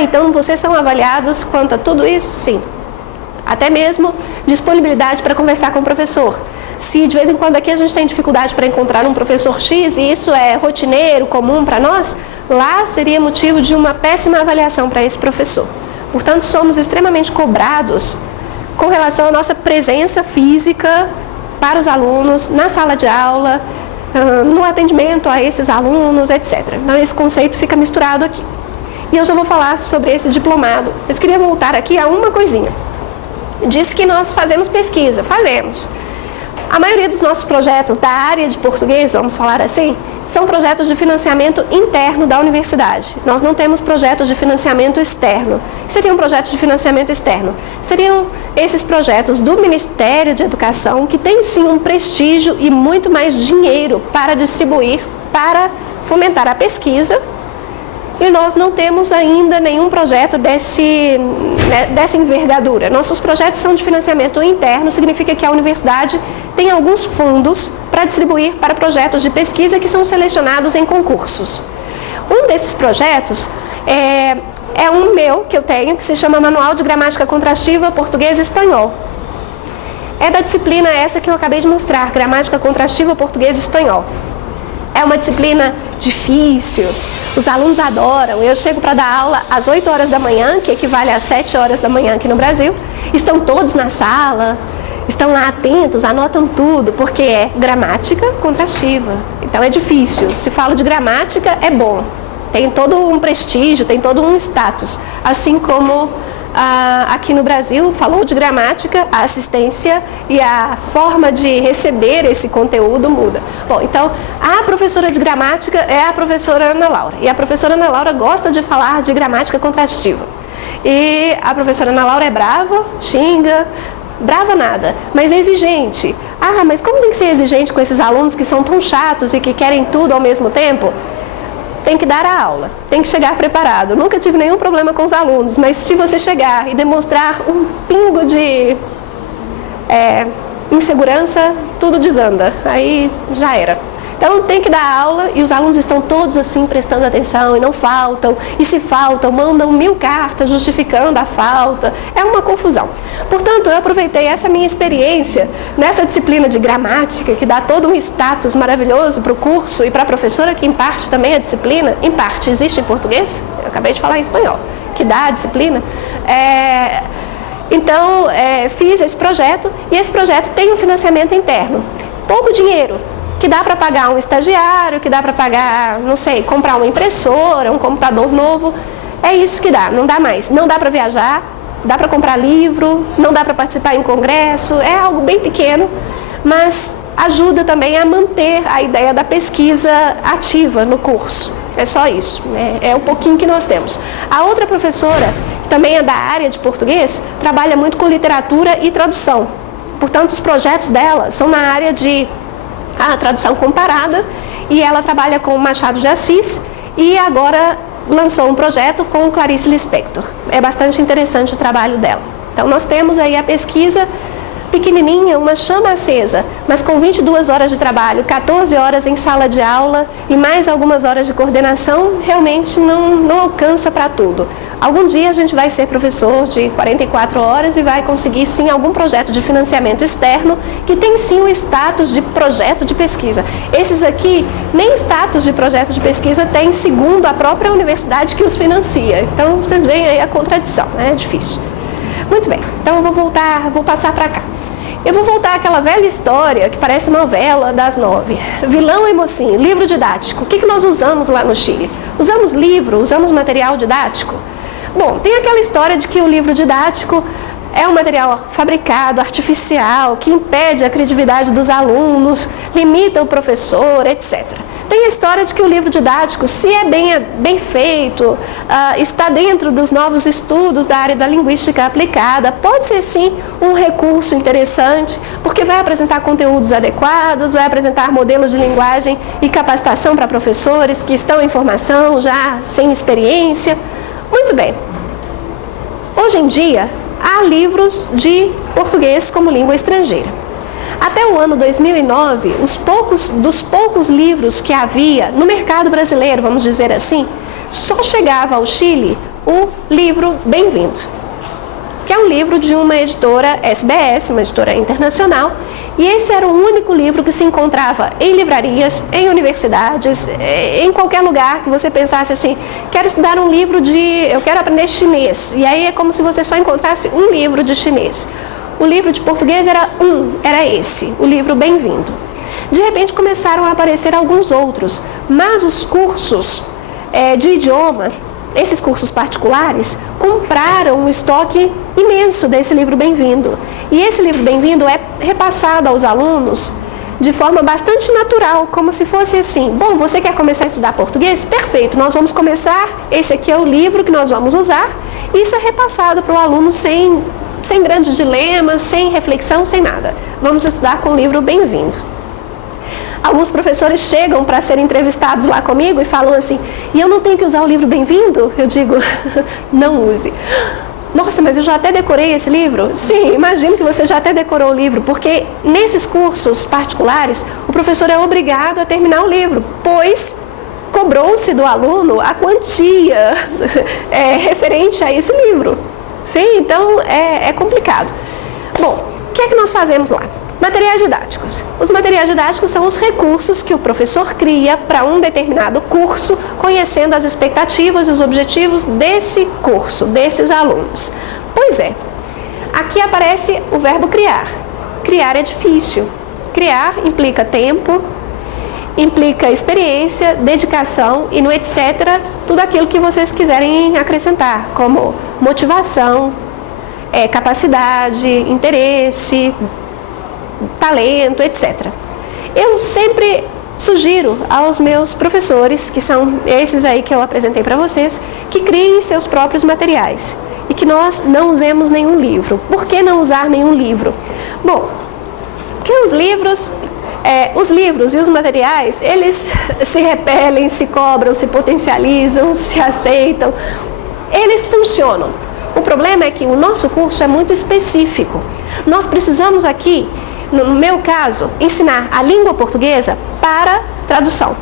Então vocês são avaliados quanto a tudo isso? Sim. Até mesmo disponibilidade para conversar com o professor. Se de vez em quando aqui a gente tem dificuldade para encontrar um professor X e isso é rotineiro, comum para nós, lá seria motivo de uma péssima avaliação para esse professor. Portanto, somos extremamente cobrados com relação à nossa presença física para os alunos, na sala de aula, no atendimento a esses alunos, etc. Então, esse conceito fica misturado aqui. e eu já vou falar sobre esse diplomado. Mas queria voltar aqui a uma coisinha. Disse que nós fazemos pesquisa. Fazemos. A maioria dos nossos projetos da área de português, vamos falar assim, são projetos de financiamento interno da universidade. Nós não temos projetos de financiamento externo. O que seria um projeto de financiamento externo? Seriam esses projetos do Ministério de Educação, que tem sim um prestígio e muito mais dinheiro para distribuir, para fomentar a pesquisa. E nós não temos ainda nenhum projeto dessa envergadura. Nossos projetos são de financiamento interno, significa que a universidade tem alguns fundos para distribuir para projetos de pesquisa que são selecionados em concursos. Um desses projetos é um meu que eu tenho, que se chama Manual de Gramática Contrastiva Português e Espanhol. É da disciplina essa que eu acabei de mostrar, Gramática Contrastiva Português e Espanhol. É uma disciplina difícil, os alunos adoram. Eu chego para dar aula às 8 horas da manhã, que equivale às 7 horas da manhã aqui no Brasil. Estão todos na sala, estão lá atentos, anotam tudo, porque é gramática contrastiva. Então é difícil. Se falo de gramática, é bom. Tem todo um prestígio, tem todo um status. Assim como aqui no Brasil, falou de gramática, a assistência e a forma de receber esse conteúdo muda. Bom, então, a professora de gramática é a professora Ana Laura. E a professora Ana Laura gosta de falar de gramática contrastiva. E a professora Ana Laura é brava, xinga, brava nada, mas é exigente. Ah, mas como tem que ser exigente com esses alunos que são tão chatos e que querem tudo ao mesmo tempo? Tem que dar a aula, tem que chegar preparado. Nunca tive nenhum problema com os alunos, mas se você chegar e demonstrar um pingo de insegurança, tudo desanda, aí já era. Então tem que dar aula e os alunos estão todos assim prestando atenção e não faltam. E se faltam, mandam 1000 cartas justificando a falta. É uma confusão. Portanto, eu aproveitei essa minha experiência nessa disciplina de gramática, que dá todo um status maravilhoso para o curso e para a professora que imparte também a disciplina. Em parte existe em português, eu acabei de falar em espanhol, que dá a disciplina. Então, fiz esse projeto e esse projeto tem um financiamento interno. Pouco dinheiro, que dá para pagar um estagiário, que dá para pagar, não sei, comprar uma impressora, um computador novo. É isso que dá, não dá mais. Não dá para viajar, dá para comprar livro, não dá para participar em congresso, é algo bem pequeno, mas ajuda também a manter a ideia da pesquisa ativa no curso. É só isso, né? É o pouquinho que nós temos. A outra professora, que também é da área de português, trabalha muito com literatura e tradução. Portanto, os projetos dela são na área de tradução comparada, e ela trabalha com Machado de Assis e agora lançou um projeto com Clarice Lispector. É bastante interessante o trabalho dela. Então nós temos aí a pesquisa pequenininha, uma chama acesa, mas com 22 horas de trabalho, 14 horas em sala de aula e mais algumas horas de coordenação, realmente não alcança para tudo. Algum dia a gente vai ser professor de 44 horas e vai conseguir sim algum projeto de financiamento externo que tem sim o status de projeto de pesquisa. Esses aqui nem status de projeto de pesquisa tem, segundo a própria universidade que os financia. Então vocês veem aí a contradição, né? É difícil. Muito bem, então eu vou passar para cá. Eu vou voltar àquela velha história que parece novela das 9. Vilão e mocinho, livro didático. O que nós usamos lá no Chile? Usamos livro, usamos material didático? Bom, tem aquela história de que o livro didático é um material fabricado, artificial, que impede a criatividade dos alunos, limita o professor, etc. Tem a história de que o livro didático, se é bem feito, está dentro dos novos estudos da área da linguística aplicada, pode ser sim um recurso interessante, porque vai apresentar conteúdos adequados, vai apresentar modelos de linguagem e capacitação para professores que estão em formação, já sem experiência. Muito bem. Hoje em dia, há livros de português como língua estrangeira. Até o ano 2009, dos poucos livros que havia no mercado brasileiro, vamos dizer assim, só chegava ao Chile o livro Bem-vindo, que é um livro de uma editora SBS, uma editora internacional, e esse era o único livro que se encontrava em livrarias, em universidades, em qualquer lugar que você pensasse assim, quero estudar um livro eu quero aprender chinês, e aí é como se você só encontrasse um livro de chinês. O livro de português era esse, o livro Bem-vindo. De repente começaram a aparecer alguns outros, mas os cursos de idioma esses cursos particulares compraram um estoque imenso desse livro Bem-vindo. E esse livro Bem-vindo é repassado aos alunos de forma bastante natural, como se fosse assim: bom, você quer começar a estudar português? Perfeito, nós vamos começar, esse aqui é o livro que nós vamos usar. Isso é repassado para o aluno sem grandes dilemas, sem reflexão, sem nada. Vamos estudar com o livro Bem-vindo. Alguns professores chegam para serem entrevistados lá comigo e falam assim: e eu não tenho que usar o livro Bem-vindo? Eu digo: não use. Nossa, mas eu já até decorei esse livro? Sim, imagino que você já até decorou o livro, porque nesses cursos particulares o professor é obrigado a terminar o livro, pois cobrou-se do aluno a quantia referente a esse livro. Sim, então é complicado. Bom, o que é que nós fazemos lá? Materiais didáticos. Os materiais didáticos são os recursos que o professor cria para um determinado curso, conhecendo as expectativas e os objetivos desse curso, desses alunos. Pois é, aqui aparece o verbo criar. Criar é difícil. Criar implica tempo, implica experiência, dedicação e no etc. tudo aquilo que vocês quiserem acrescentar, como motivação, capacidade, interesse, talento, etc. Eu sempre sugiro aos meus professores, que são esses aí que eu apresentei para vocês, que criem seus próprios materiais e que nós não usemos nenhum livro. Por que não usar nenhum livro? Bom, porque os livros e os materiais, eles se repelem, se cobram, se potencializam, se aceitam, eles funcionam. O problema é que o nosso curso é muito específico. Nós precisamos aqui, no meu caso, ensinar a língua portuguesa para tradução.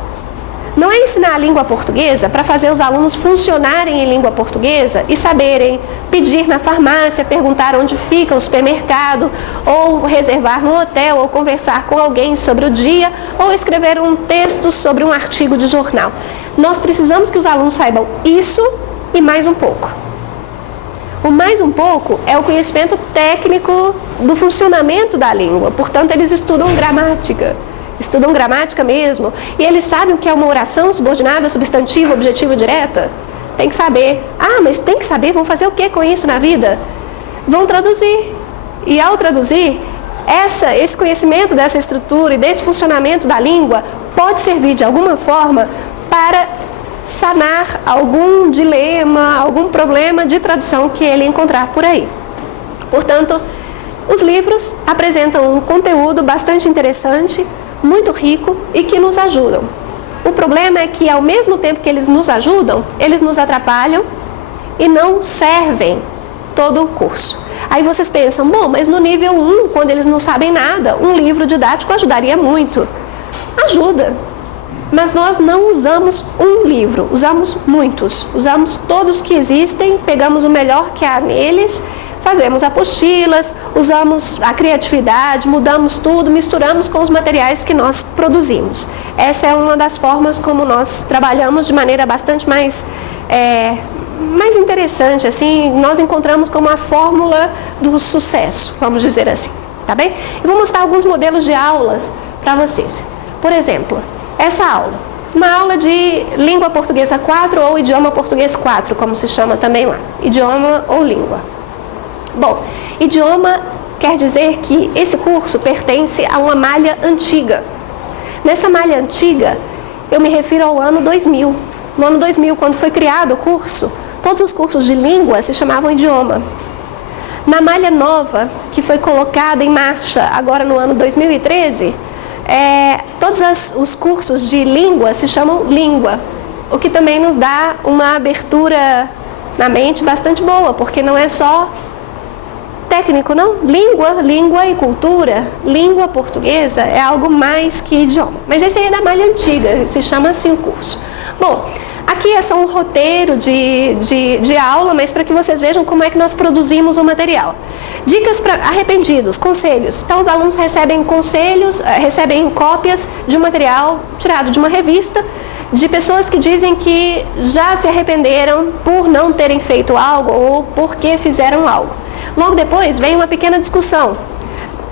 Não é ensinar a língua portuguesa para fazer os alunos funcionarem em língua portuguesa e saberem pedir na farmácia, perguntar onde fica o supermercado, ou reservar no hotel, ou conversar com alguém sobre o dia, ou escrever um texto sobre um artigo de jornal. Nós precisamos que os alunos saibam isso e mais um pouco. O mais um pouco é o conhecimento técnico do funcionamento da língua. Portanto, eles estudam gramática mesmo, e eles sabem o que é uma oração subordinada, substantivo, objetivo, direta. Tem que saber. Ah, mas tem que saber, vão fazer o que com isso na vida? Vão traduzir. E ao traduzir, esse conhecimento dessa estrutura e desse funcionamento da língua pode servir de alguma forma para sanar algum dilema, algum problema de tradução que ele encontrar por aí. Portanto, os livros apresentam um conteúdo bastante interessante, muito rico e que nos ajudam. O problema é que, ao mesmo tempo que eles nos ajudam, eles nos atrapalham e não servem todo o curso. Aí vocês pensam: bom, mas no nível 1, quando eles não sabem nada, um livro didático ajudaria muito. Ajuda. Mas nós não usamos um livro, usamos muitos. Usamos todos que existem, pegamos o melhor que há neles, fazemos apostilas, usamos a criatividade, mudamos tudo, misturamos com os materiais que nós produzimos. Essa é uma das formas como nós trabalhamos de maneira bastante mais interessante, assim. Nós encontramos como a fórmula do sucesso, vamos dizer assim, tá bem? Eu vou mostrar alguns modelos de aulas para vocês. Por exemplo, essa aula, uma aula de língua portuguesa 4 ou idioma português 4, como se chama também lá, idioma ou língua. Bom, idioma quer dizer que esse curso pertence a uma malha antiga. Nessa malha antiga, eu me refiro ao ano 2000. No ano 2000, quando foi criado o curso, todos os cursos de língua se chamavam idioma. Na malha nova, que foi colocada em marcha agora no ano 2013, todos os cursos de língua se chamam língua, o que também nos dá uma abertura na mente bastante boa, porque não é só técnico, não. Língua e cultura, língua portuguesa é algo mais que idioma. Mas esse aí é da malha antiga, se chama assim o curso. Bom, aqui é só um roteiro de aula, mas para que vocês vejam como é que nós produzimos o material. Dicas para arrependidos, conselhos. Então, os alunos recebem conselhos, recebem cópias de um material tirado de uma revista, de pessoas que dizem que já se arrependeram por não terem feito algo ou porque fizeram algo. Logo depois vem uma pequena discussão.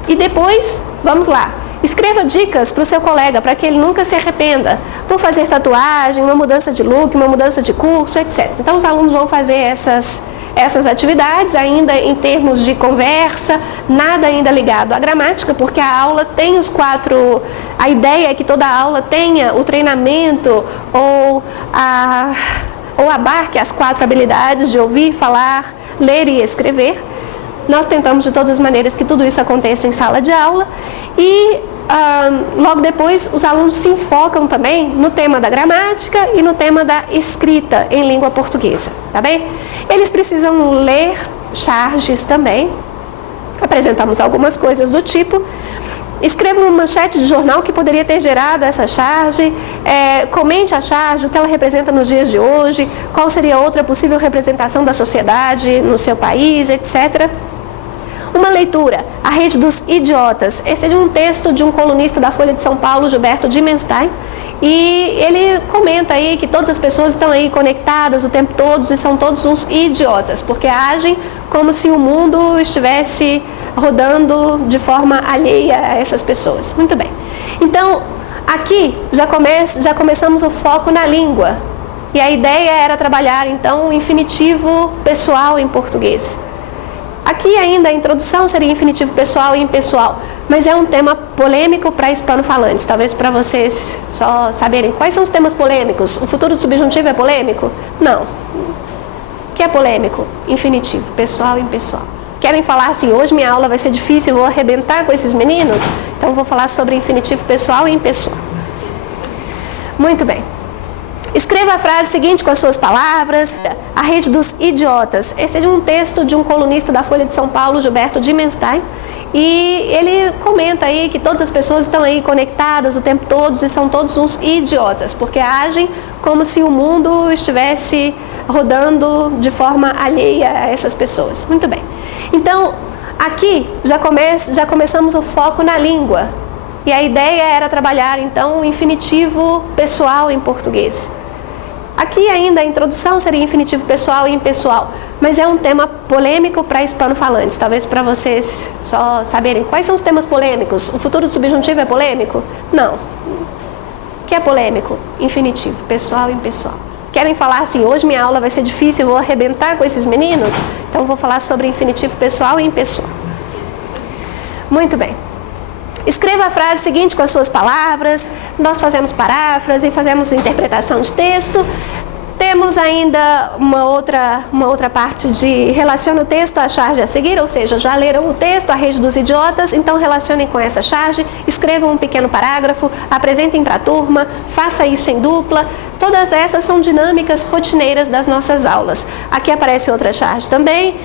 E depois, vamos lá, Escreva dicas para o seu colega, para que ele nunca se arrependa. Vou fazer tatuagem, uma mudança de look, uma mudança de curso, etc. Então, os alunos vão fazer essas atividades, ainda em termos de conversa, nada ainda ligado à gramática, porque a aula tem a ideia é que toda aula tenha o treinamento ou abarque as 4 habilidades de ouvir, falar, ler e escrever. Nós tentamos de todas as maneiras que tudo isso aconteça em sala de aula e logo depois os alunos se enfocam também no tema da gramática e no tema da escrita em língua portuguesa, tá bem? Eles precisam ler charges também, apresentamos algumas coisas do tipo. Escreva uma manchete de jornal que poderia ter gerado essa charge, comente a charge, o que ela representa nos dias de hoje, qual seria outra possível representação da sociedade no seu país, etc. Uma leitura, A Rede dos Idiotas. Esse é de um texto de um colunista da Folha de São Paulo, Gilberto Dimenstein, e ele comenta aí que todas as pessoas estão aí conectadas o tempo todo e são todos uns idiotas, porque agem como se o mundo estivesse rodando de forma alheia a essas pessoas. Muito bem. Então, aqui já começamos o foco na língua. E a ideia era trabalhar, então, o infinitivo pessoal em português. Aqui ainda a introdução seria infinitivo pessoal e impessoal, mas é um tema polêmico para hispanofalantes. Talvez para vocês só saberem quais são os temas polêmicos. O futuro do subjuntivo é polêmico? Não. O que é polêmico? Infinitivo, pessoal e impessoal. Querem falar assim, hoje minha aula vai ser difícil, vou arrebentar com esses meninos? Então vou falar sobre infinitivo pessoal e impessoal. Muito bem. Escreva a frase seguinte com as suas palavras. A Rede dos Idiotas. Esse é de um texto de um colunista da Folha de São Paulo, Gilberto Dimenstein. E ele comenta aí que todas as pessoas estão aí conectadas o tempo todo e são todos uns idiotas, porque agem como se o mundo estivesse rodando de forma alheia a essas pessoas. Muito bem. Então, aqui já começamos o foco na língua. E a ideia era trabalhar, então, o infinitivo pessoal em português. Aqui ainda a introdução seria infinitivo pessoal e impessoal, mas é um tema polêmico para hispanofalantes. Talvez para vocês só saberem quais são os temas polêmicos. O futuro do subjuntivo é polêmico? Não. O que é polêmico? Infinitivo pessoal e impessoal. Querem falar assim, hoje minha aula vai ser difícil, vou arrebentar com esses meninos? Então vou falar sobre infinitivo pessoal e impessoal. Muito bem. Escreva a frase seguinte com as suas palavras. Nós fazemos paráfrase, fazemos interpretação de texto. Temos ainda uma outra parte de relaciona o texto à charge a seguir, ou seja, já leram o texto, A Rede dos Idiotas, então relacionem com essa charge, escrevam um pequeno parágrafo, apresentem para a turma, faça isso em dupla. Todas essas são dinâmicas rotineiras das nossas aulas. Aqui aparece outra charge também.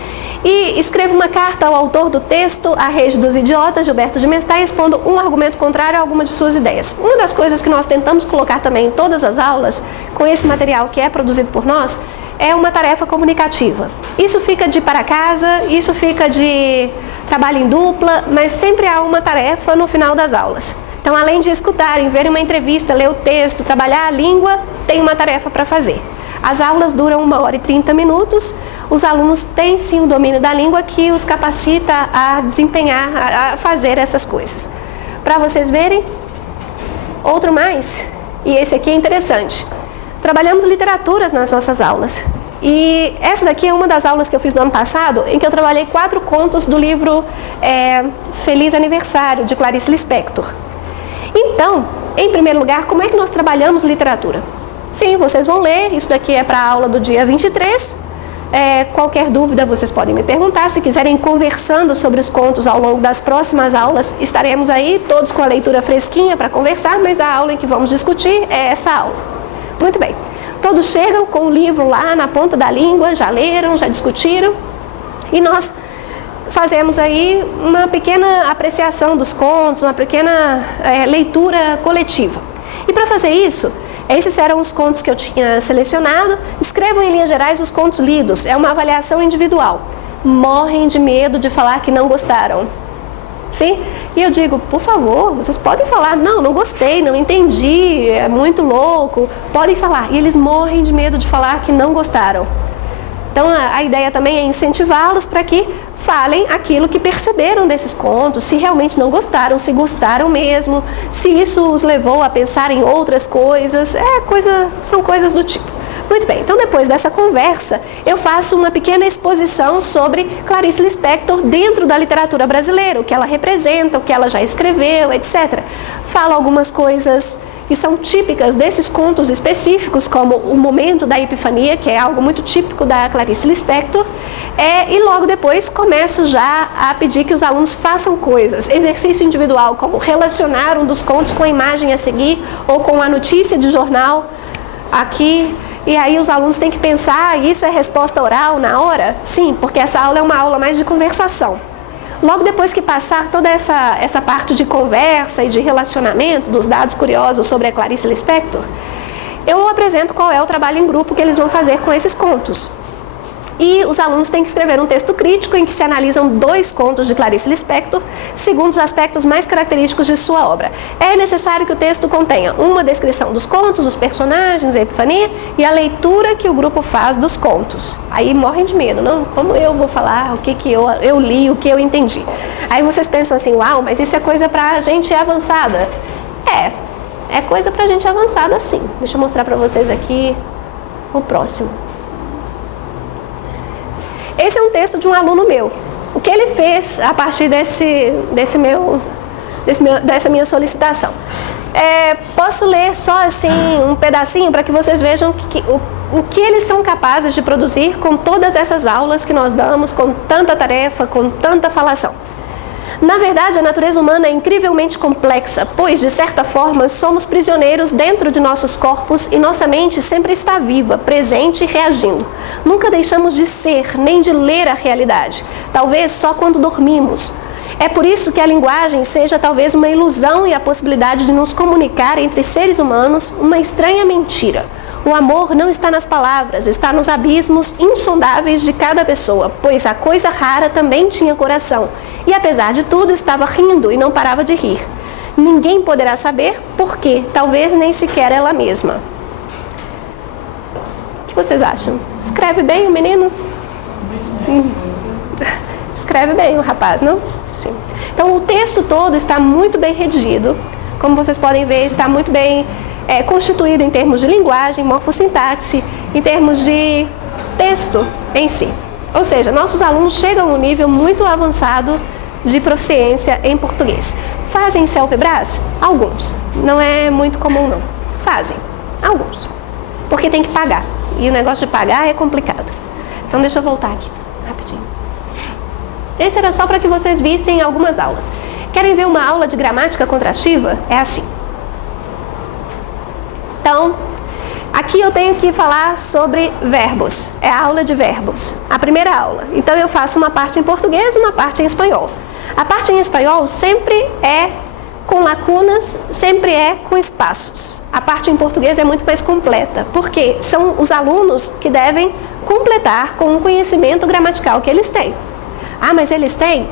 E escreva uma carta ao autor do texto, A Rede dos Idiotas, Gilberto Dimenstein, expondo um argumento contrário a alguma de suas ideias. Uma das coisas que nós tentamos colocar também em todas as aulas, com esse material que é produzido por nós, é uma tarefa comunicativa. Isso fica de para casa, isso fica de trabalho em dupla, mas sempre há uma tarefa no final das aulas. Então, além de escutarem, verem uma entrevista, ler o texto, trabalhar a língua, tem uma tarefa para fazer. As aulas duram 1h30. Os alunos têm sim o domínio da língua que os capacita a desempenhar, a fazer essas coisas. Para vocês verem, outro mais, e esse aqui é interessante. Trabalhamos literaturas nas nossas aulas. E essa daqui é uma das aulas que eu fiz no ano passado, em que eu trabalhei 4 contos do livro Feliz Aniversário, de Clarice Lispector. Então, em primeiro lugar, como é que nós trabalhamos literatura? Sim, vocês vão ler, isso daqui é para a aula do dia 23. Qualquer dúvida vocês podem me perguntar. Se quiserem conversando sobre os contos ao longo das próximas aulas, estaremos aí todos com a leitura fresquinha para conversar, mas a aula em que vamos discutir é essa aula. Muito bem. Todos chegam com o livro lá na ponta da língua, já leram, já discutiram, e nós fazemos aí uma pequena apreciação dos contos, uma pequena leitura coletiva. E para fazer isso, esses eram os contos que eu tinha selecionado. Escrevam em linhas gerais os contos lidos. É uma avaliação individual. Morrem de medo de falar que não gostaram. Sim? E eu digo, por favor, vocês podem falar, não gostei, não entendi, é muito louco. Podem falar. E eles morrem de medo de falar que não gostaram. Então a ideia também é incentivá-los para que falem aquilo que perceberam desses contos, se realmente não gostaram, se gostaram mesmo, se isso os levou a pensar em outras coisas, são coisas do tipo. Muito bem, então depois dessa conversa, eu faço uma pequena exposição sobre Clarice Lispector dentro da literatura brasileira, o que ela representa, o que ela já escreveu, etc. Falo algumas coisas que são típicas desses contos específicos, como o momento da epifania, que é algo muito típico da Clarice Lispector, e logo depois começo já a pedir que os alunos façam coisas, exercício individual, como relacionar um dos contos com a imagem a seguir, ou com a notícia de jornal aqui, e aí os alunos têm que pensar, isso é resposta oral na hora? Sim, porque essa aula é uma aula mais de conversação. Logo depois que passar toda essa parte de conversa e de relacionamento, dos dados curiosos sobre a Clarice Lispector, eu apresento qual é o trabalho em grupo que eles vão fazer com esses contos. E os alunos têm que escrever um texto crítico em que se analisam 2 contos de Clarice Lispector, segundo os aspectos mais característicos de sua obra. É necessário que o texto contenha uma descrição dos contos, dos personagens, a epifania e a leitura que o grupo faz dos contos. Aí morrem de medo, não? Como eu vou falar o que eu li, o que eu entendi? Aí vocês pensam assim, uau, mas isso é coisa pra gente avançada. É coisa pra gente avançada sim. Deixa eu mostrar pra vocês aqui o próximo. Esse é um texto de um aluno meu. O que ele fez a partir dessa minha solicitação? Posso ler só assim um pedacinho para que vocês vejam o que eles são capazes de produzir com todas essas aulas que nós damos, com tanta tarefa, com tanta falação. Na verdade, a natureza humana é incrivelmente complexa, pois, de certa forma, somos prisioneiros dentro de nossos corpos e nossa mente sempre está viva, presente e reagindo. Nunca deixamos de ser, nem de ler a realidade, talvez só quando dormimos. É por isso que a linguagem seja talvez uma ilusão e a possibilidade de nos comunicar entre seres humanos uma estranha mentira. O amor não está nas palavras, está nos abismos insondáveis de cada pessoa, pois a coisa rara também tinha coração. E apesar de tudo, estava rindo e não parava de rir. Ninguém poderá saber por quê, talvez nem sequer ela mesma. O que vocês acham? Escreve bem o menino? Escreve bem o rapaz, não? Sim. Então o texto todo está muito bem redigido. Como vocês podem ver, está muito bem constituído em termos de linguagem, morfossintaxe, em termos de texto em si. Ou seja, nossos alunos chegam a um nível muito avançado de proficiência em português. Fazem CELPE-BRAS? Alguns. Não é muito comum, não. Fazem. Alguns. Porque tem que pagar. E o negócio de pagar é complicado. Então, deixa eu voltar aqui, rapidinho. Esse era só para que vocês vissem algumas aulas. Querem ver uma aula de gramática contrastiva? É assim. Então, aqui eu tenho que falar sobre verbos, é a aula de verbos, a primeira aula. Então eu faço uma parte em português e uma parte em espanhol. A parte em espanhol sempre é com lacunas, sempre é com espaços. A parte em português é muito mais completa, porque são os alunos que devem completar com o conhecimento gramatical que eles têm. Ah, mas eles têm?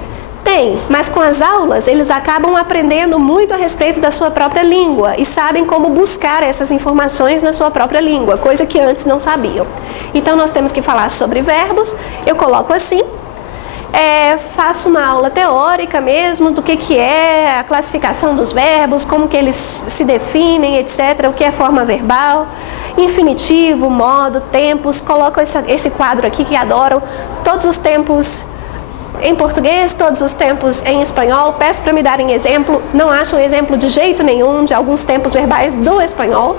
Tem, mas com as aulas eles acabam aprendendo muito a respeito da sua própria língua e sabem como buscar essas informações na sua própria língua, coisa que antes não sabiam. Então nós temos que falar sobre verbos, eu coloco assim, faço uma aula teórica mesmo do que é a classificação dos verbos, como que eles se definem, etc., o que é forma verbal, infinitivo, modo, tempos, coloco esse quadro aqui que adoram, todos os tempos em português, todos os tempos em espanhol. Peço para me darem exemplo, não acham exemplo de jeito nenhum de alguns tempos verbais do espanhol.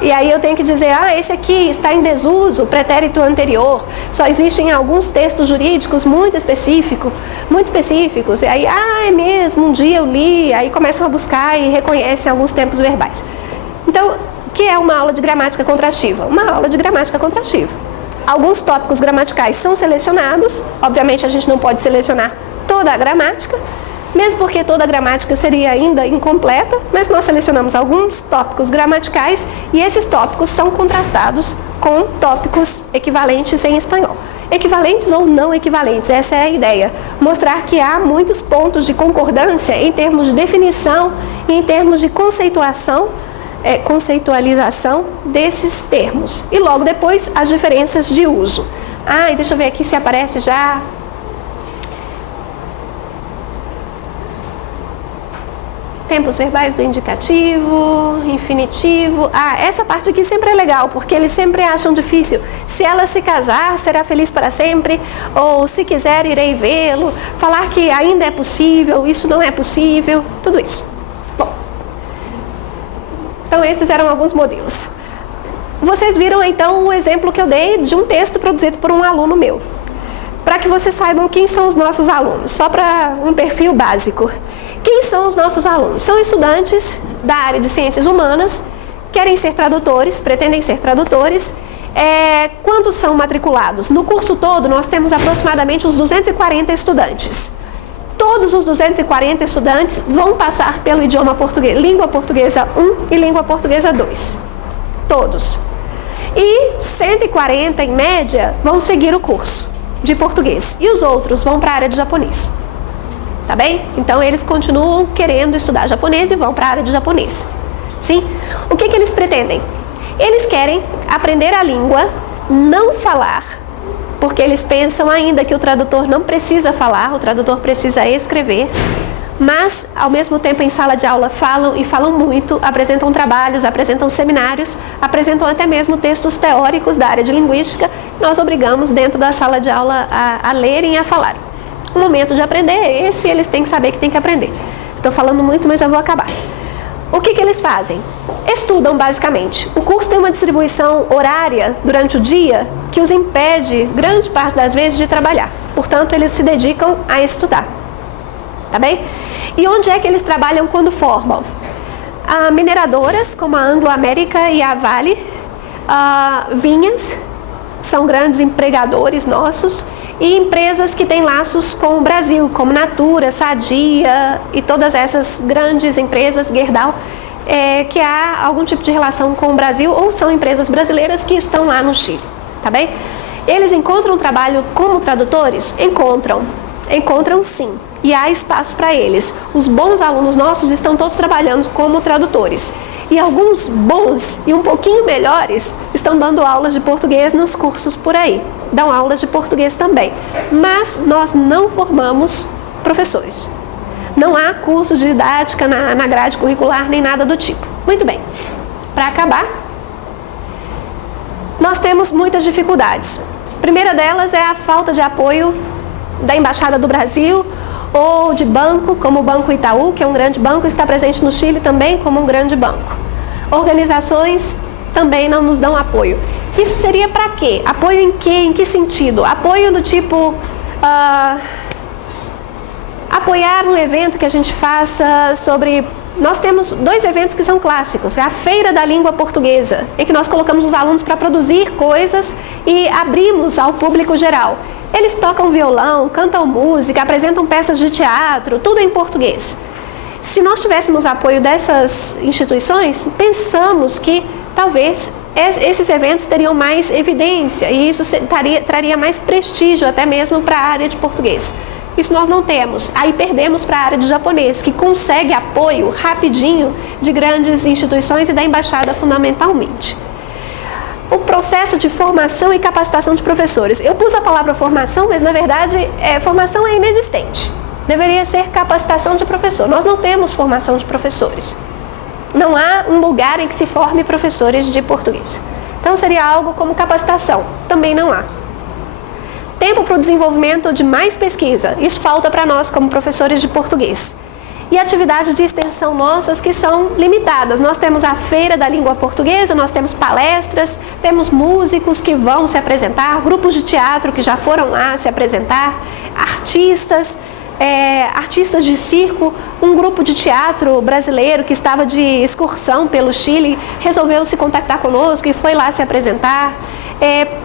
E aí eu tenho que dizer, esse aqui está em desuso, pretérito anterior, só existe em alguns textos jurídicos muito específicos, e aí, é mesmo, um dia eu li, aí começam a buscar e reconhecem alguns tempos verbais. Então, o que é uma aula de gramática contrastiva? Uma aula de gramática contrastiva. Alguns tópicos gramaticais são selecionados, obviamente a gente não pode selecionar toda a gramática, mesmo porque toda a gramática seria ainda incompleta, mas nós selecionamos alguns tópicos gramaticais e esses tópicos são contrastados com tópicos equivalentes em espanhol. Equivalentes ou não equivalentes, essa é a ideia. Mostrar que há muitos pontos de concordância em termos de definição e em termos de conceitualização desses termos. E logo depois as diferenças de uso. E deixa eu ver aqui se aparece já tempos verbais do indicativo, infinitivo. Essa parte aqui sempre é legal, porque eles sempre acham difícil. Se ela se casar, será feliz para sempre, ou se quiser, irei vê-lo. Falar que ainda é possível, isso não é possível, tudo isso. Bom, então esses eram alguns modelos. Vocês viram então o exemplo que eu dei de um texto produzido por um aluno meu. Para que vocês saibam quem são os nossos alunos, só para um perfil básico. Quem são os nossos alunos? São estudantes da área de ciências humanas, querem ser tradutores, pretendem ser tradutores. Quantos são matriculados? No curso todo, nós temos aproximadamente uns 240 estudantes. Todos os 240 estudantes vão passar pelo idioma português, língua portuguesa 1 e língua portuguesa 2. Todos. E 140, em média, vão seguir o curso de português. E os outros vão para a área de japonês. Tá bem? Então, eles continuam querendo estudar japonês e vão para a área de japonês. Sim? O que eles pretendem? Eles querem aprender a língua, não falar, porque eles pensam ainda que o tradutor não precisa falar, o tradutor precisa escrever, mas, ao mesmo tempo, em sala de aula falam e falam muito, apresentam trabalhos, apresentam seminários, apresentam até mesmo textos teóricos da área de linguística. Nós obrigamos, dentro da sala de aula, a lerem e a falarem. O momento de aprender é esse, eles têm que saber que tem que aprender. Estou falando muito, mas já vou acabar. O que eles fazem? Estudam, basicamente. O curso tem uma distribuição horária durante o dia que os impede, grande parte das vezes, de trabalhar. Portanto, eles se dedicam a estudar. Tá bem? E onde é que eles trabalham quando formam? Mineradoras, como a Anglo América e a Vale, vinhas, são grandes empregadores nossos, e empresas que têm laços com o Brasil, como Natura, Sadia e todas essas grandes empresas, Gerdau, que há algum tipo de relação com o Brasil, ou são empresas brasileiras que estão lá no Chile, tá bem? Eles encontram trabalho como tradutores? Encontram sim, e há espaço para eles. Os bons alunos nossos estão todos trabalhando como tradutores. E alguns bons e um pouquinho melhores estão dando aulas de português nos cursos por aí. Dão aulas de português também. Mas nós não formamos professores. Não há curso de didática na grade curricular, nem nada do tipo. Muito bem. Para acabar, nós temos muitas dificuldades. A primeira delas é a falta de apoio da Embaixada do Brasil, ou de banco, como o Banco Itaú, que é um grande banco, está presente no Chile também como um grande banco. Organizações também não nos dão apoio. Isso seria para quê? Apoio em quê? Em que sentido? Apoio do tipo... apoiar um evento que a gente faça sobre... Nós temos 2 eventos que são clássicos. É a Feira da Língua Portuguesa, em que nós colocamos os alunos para produzir coisas e abrimos ao público geral. Eles tocam violão, cantam música, apresentam peças de teatro, tudo em português. Se nós tivéssemos apoio dessas instituições, pensamos que talvez esses eventos teriam mais evidência e isso traria mais prestígio até mesmo para a área de português. Isso nós não temos. Aí perdemos para a área de japonês, que consegue apoio rapidinho de grandes instituições e da embaixada fundamentalmente. O processo de formação e capacitação de professores. Eu pus a palavra formação, mas na verdade formação é inexistente. Deveria ser capacitação de professor. Nós não temos formação de professores. Não há um lugar em que se forme professores de português. Então seria algo como capacitação. Também não há. Tempo para o desenvolvimento de mais pesquisa. Isso falta para nós como professores de português. E atividades de extensão nossas que são limitadas. Nós temos a Feira da Língua Portuguesa, nós temos palestras, temos músicos que vão se apresentar, grupos de teatro que já foram lá se apresentar, artistas de circo. Um grupo de teatro brasileiro que estava de excursão pelo Chile resolveu se contactar conosco e foi lá se apresentar.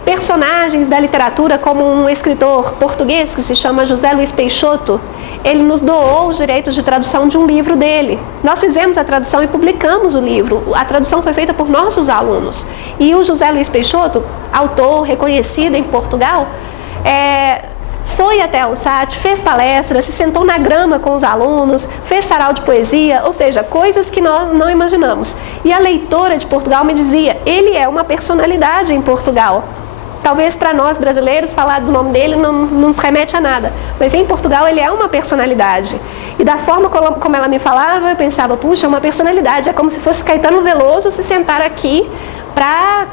Personagens da literatura, como um escritor português que se chama José Luiz Peixoto, ele nos doou os direitos de tradução de um livro dele. Nós fizemos a tradução e publicamos o livro. A tradução foi feita por nossos alunos. E o José Luiz Peixoto, autor reconhecido em Portugal, foi até a USAT, fez palestras, se sentou na grama com os alunos, fez sarau de poesia, ou seja, coisas que nós não imaginamos. E a leitora de Portugal me dizia, ele é uma personalidade em Portugal. Talvez para nós brasileiros falar do nome dele não nos remete a nada, mas em Portugal ele é uma personalidade. E da forma como ela me falava, eu pensava, puxa, é uma personalidade, é como se fosse Caetano Veloso se sentar aqui para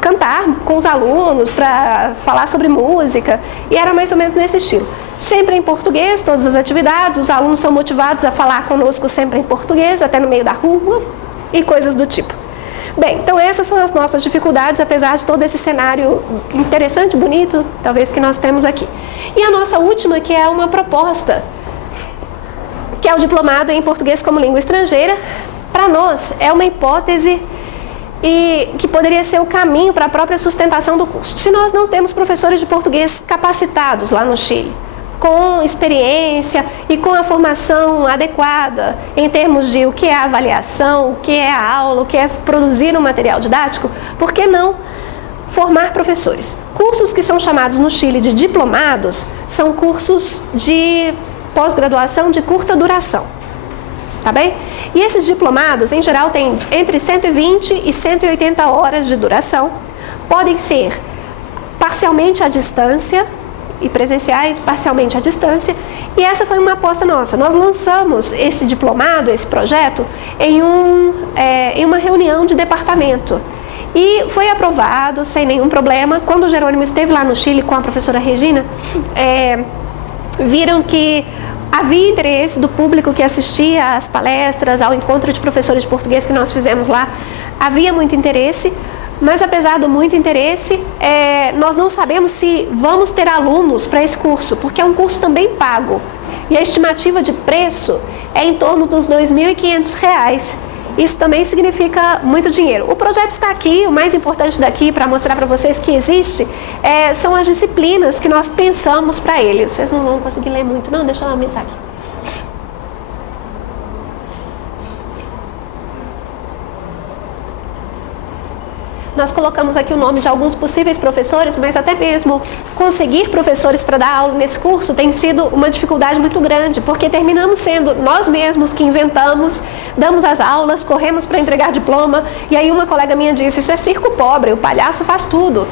cantar com os alunos, para falar sobre música, e era mais ou menos nesse estilo. Sempre em português, todas as atividades, os alunos são motivados a falar conosco sempre em português, até no meio da rua, e coisas do tipo. Bem, então essas são as nossas dificuldades, apesar de todo esse cenário interessante, bonito, talvez, que nós temos aqui. E a nossa última, que é uma proposta, que é o diplomado em português como língua estrangeira, para nós é uma hipótese e que poderia ser o caminho para a própria sustentação do curso. Se nós não temos professores de português capacitados lá no Chile, com experiência e com a formação adequada em termos de o que é a avaliação, o que é a aula, o que é produzir um material didático, por que não formar professores? Cursos que são chamados no Chile de diplomados são cursos de pós-graduação de curta duração, tá bem? E esses diplomados, em geral, têm entre 120 e 180 horas de duração, podem ser parcialmente à distância e presenciais, parcialmente à distância, e essa foi uma aposta nossa. Nós lançamos esse diplomado, esse projeto, em uma reunião de departamento, e foi aprovado sem nenhum problema. Quando o Jerônimo esteve lá no Chile com a professora Regina, viram que havia interesse do público que assistia às palestras, ao encontro de professores de português que nós fizemos lá, havia muito interesse, mas apesar do muito interesse, nós não sabemos se vamos ter alunos para esse curso, porque é um curso também pago, e a estimativa de preço é em torno dos R$ 2.500. Isso também significa muito dinheiro. O projeto está aqui, o mais importante daqui, para mostrar para vocês que existe, são as disciplinas que nós pensamos para ele. Vocês não vão conseguir ler muito, não? Deixa eu aumentar aqui. Nós colocamos aqui o nome de alguns possíveis professores, mas até mesmo conseguir professores para dar aula nesse curso tem sido uma dificuldade muito grande, porque terminamos sendo nós mesmos que inventamos, damos as aulas, corremos para entregar diploma, e aí uma colega minha disse, isso é circo pobre, o palhaço faz tudo.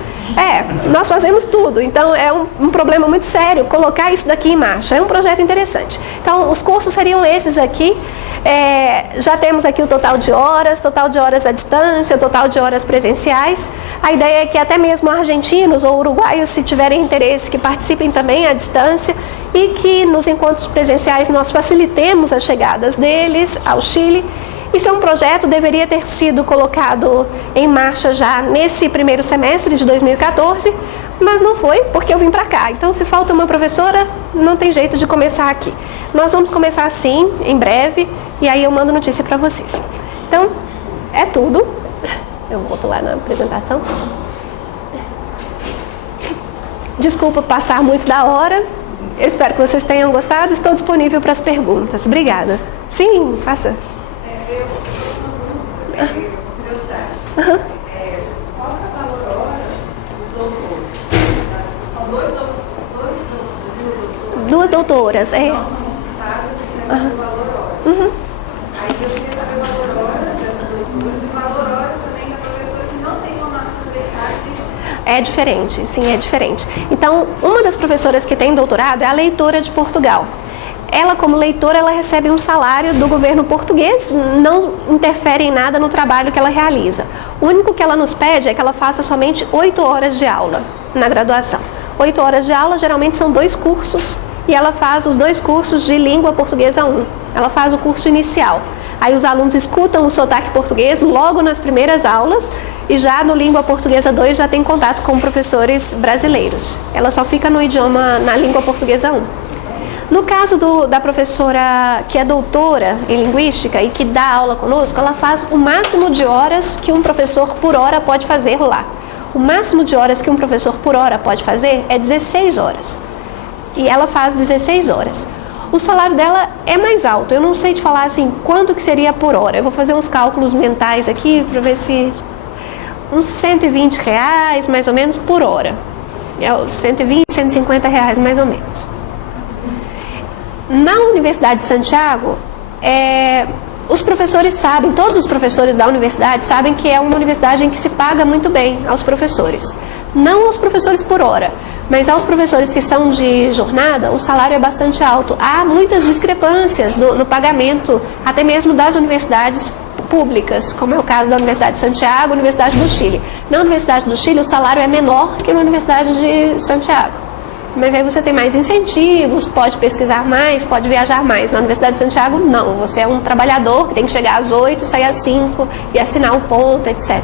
Nós fazemos tudo, então é um problema muito sério colocar isso daqui em marcha, é um projeto interessante. Então os cursos seriam esses aqui, já temos aqui o total de horas à distância, total de horas presenciais. A ideia é que até mesmo argentinos ou uruguaios, se tiverem interesse, que participem também à distância, e que nos encontros presenciais nós facilitemos as chegadas deles ao Chile. Isso é um projeto, deveria ter sido colocado em marcha já nesse primeiro semestre de 2014, mas não foi, porque eu vim para cá. Então, se falta uma professora, não tem jeito de começar aqui. Nós vamos começar sim, em breve, e aí eu mando notícia para vocês. Então, é tudo. Eu volto lá na apresentação. Desculpa passar muito da hora. Eu espero que vocês tenham gostado. Estou disponível para as perguntas. Obrigada. Sim, faça. Curiosidade. Qual é o valor hora dos doutores? São duas doutoras, Nós somos fixadas e queremos saber o valor hora. Aí eu queria saber o valor hora dessas doutoras e o valor hora também da professora que não tem formação universitária. É diferente, sim, é diferente. Então, uma das professoras que tem doutorado é a leitora de Portugal. Ela, como leitora, ela recebe um salário do governo português, não interfere em nada no trabalho que ela realiza. O único que ela nos pede é que ela faça somente 8 horas de aula na graduação. 8 horas de aula geralmente são 2 cursos, e ela faz os 2 cursos de língua portuguesa 1. Ela faz o curso inicial. Aí os alunos escutam o sotaque português logo nas primeiras aulas, e já no língua portuguesa 2 já tem contato com professores brasileiros. Ela só fica no idioma, na língua portuguesa 1. No caso da professora que é doutora em linguística e que dá aula conosco, ela faz o máximo de horas que um professor por hora pode fazer lá. O máximo de horas que um professor por hora pode fazer é 16 horas. E ela faz 16 horas. O salário dela é mais alto. Eu não sei te falar assim quanto que seria por hora. Eu vou fazer uns cálculos mentais aqui para ver se... uns R$120 mais ou menos por hora. É uns 120, R$150 mais ou menos. Na Universidade de Santiago, os professores sabem, todos os professores da universidade sabem que é uma universidade em que se paga muito bem aos professores. Não aos professores por hora, mas aos professores que são de jornada, o salário é bastante alto. Há muitas discrepâncias no pagamento, até mesmo das universidades públicas, como é o caso da Universidade de Santiago, Universidade do Chile. Na Universidade do Chile, o salário é menor que na Universidade de Santiago. Mas aí você tem mais incentivos, pode pesquisar mais, pode viajar mais. Na Universidade de Santiago, não. Você é um trabalhador que tem que chegar às 8, sair às 5 e assinar o ponto, etc.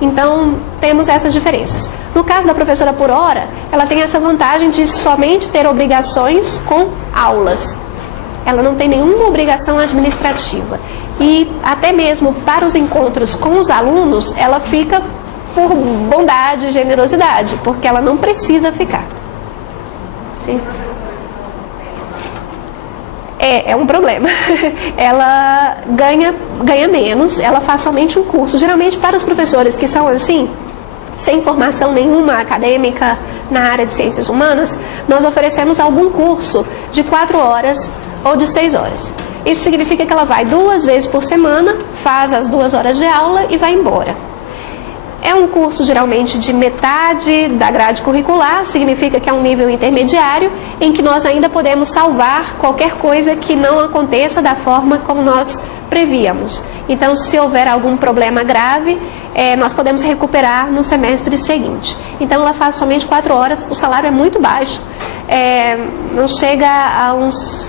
Então, temos essas diferenças. No caso da professora por hora, ela tem essa vantagem de somente ter obrigações com aulas. Ela não tem nenhuma obrigação administrativa. E até mesmo para os encontros com os alunos, ela fica por bondade e generosidade, porque ela não precisa ficar. Sim. É um problema. Ela ganha menos, ela faz somente um curso. Geralmente para os professores que são assim, sem formação nenhuma acadêmica na área de ciências humanas, nós oferecemos algum curso de 4 horas ou de 6 horas. Isso significa que ela vai 2 vezes por semana, faz as 2 horas de aula e vai embora. É um curso geralmente de metade da grade curricular, significa que é um nível intermediário, em que nós ainda podemos salvar qualquer coisa que não aconteça da forma como nós prevíamos. Então, se houver algum problema grave, nós podemos recuperar no semestre seguinte. Então, ela faz somente 4 horas, o salário é muito baixo, não chega a uns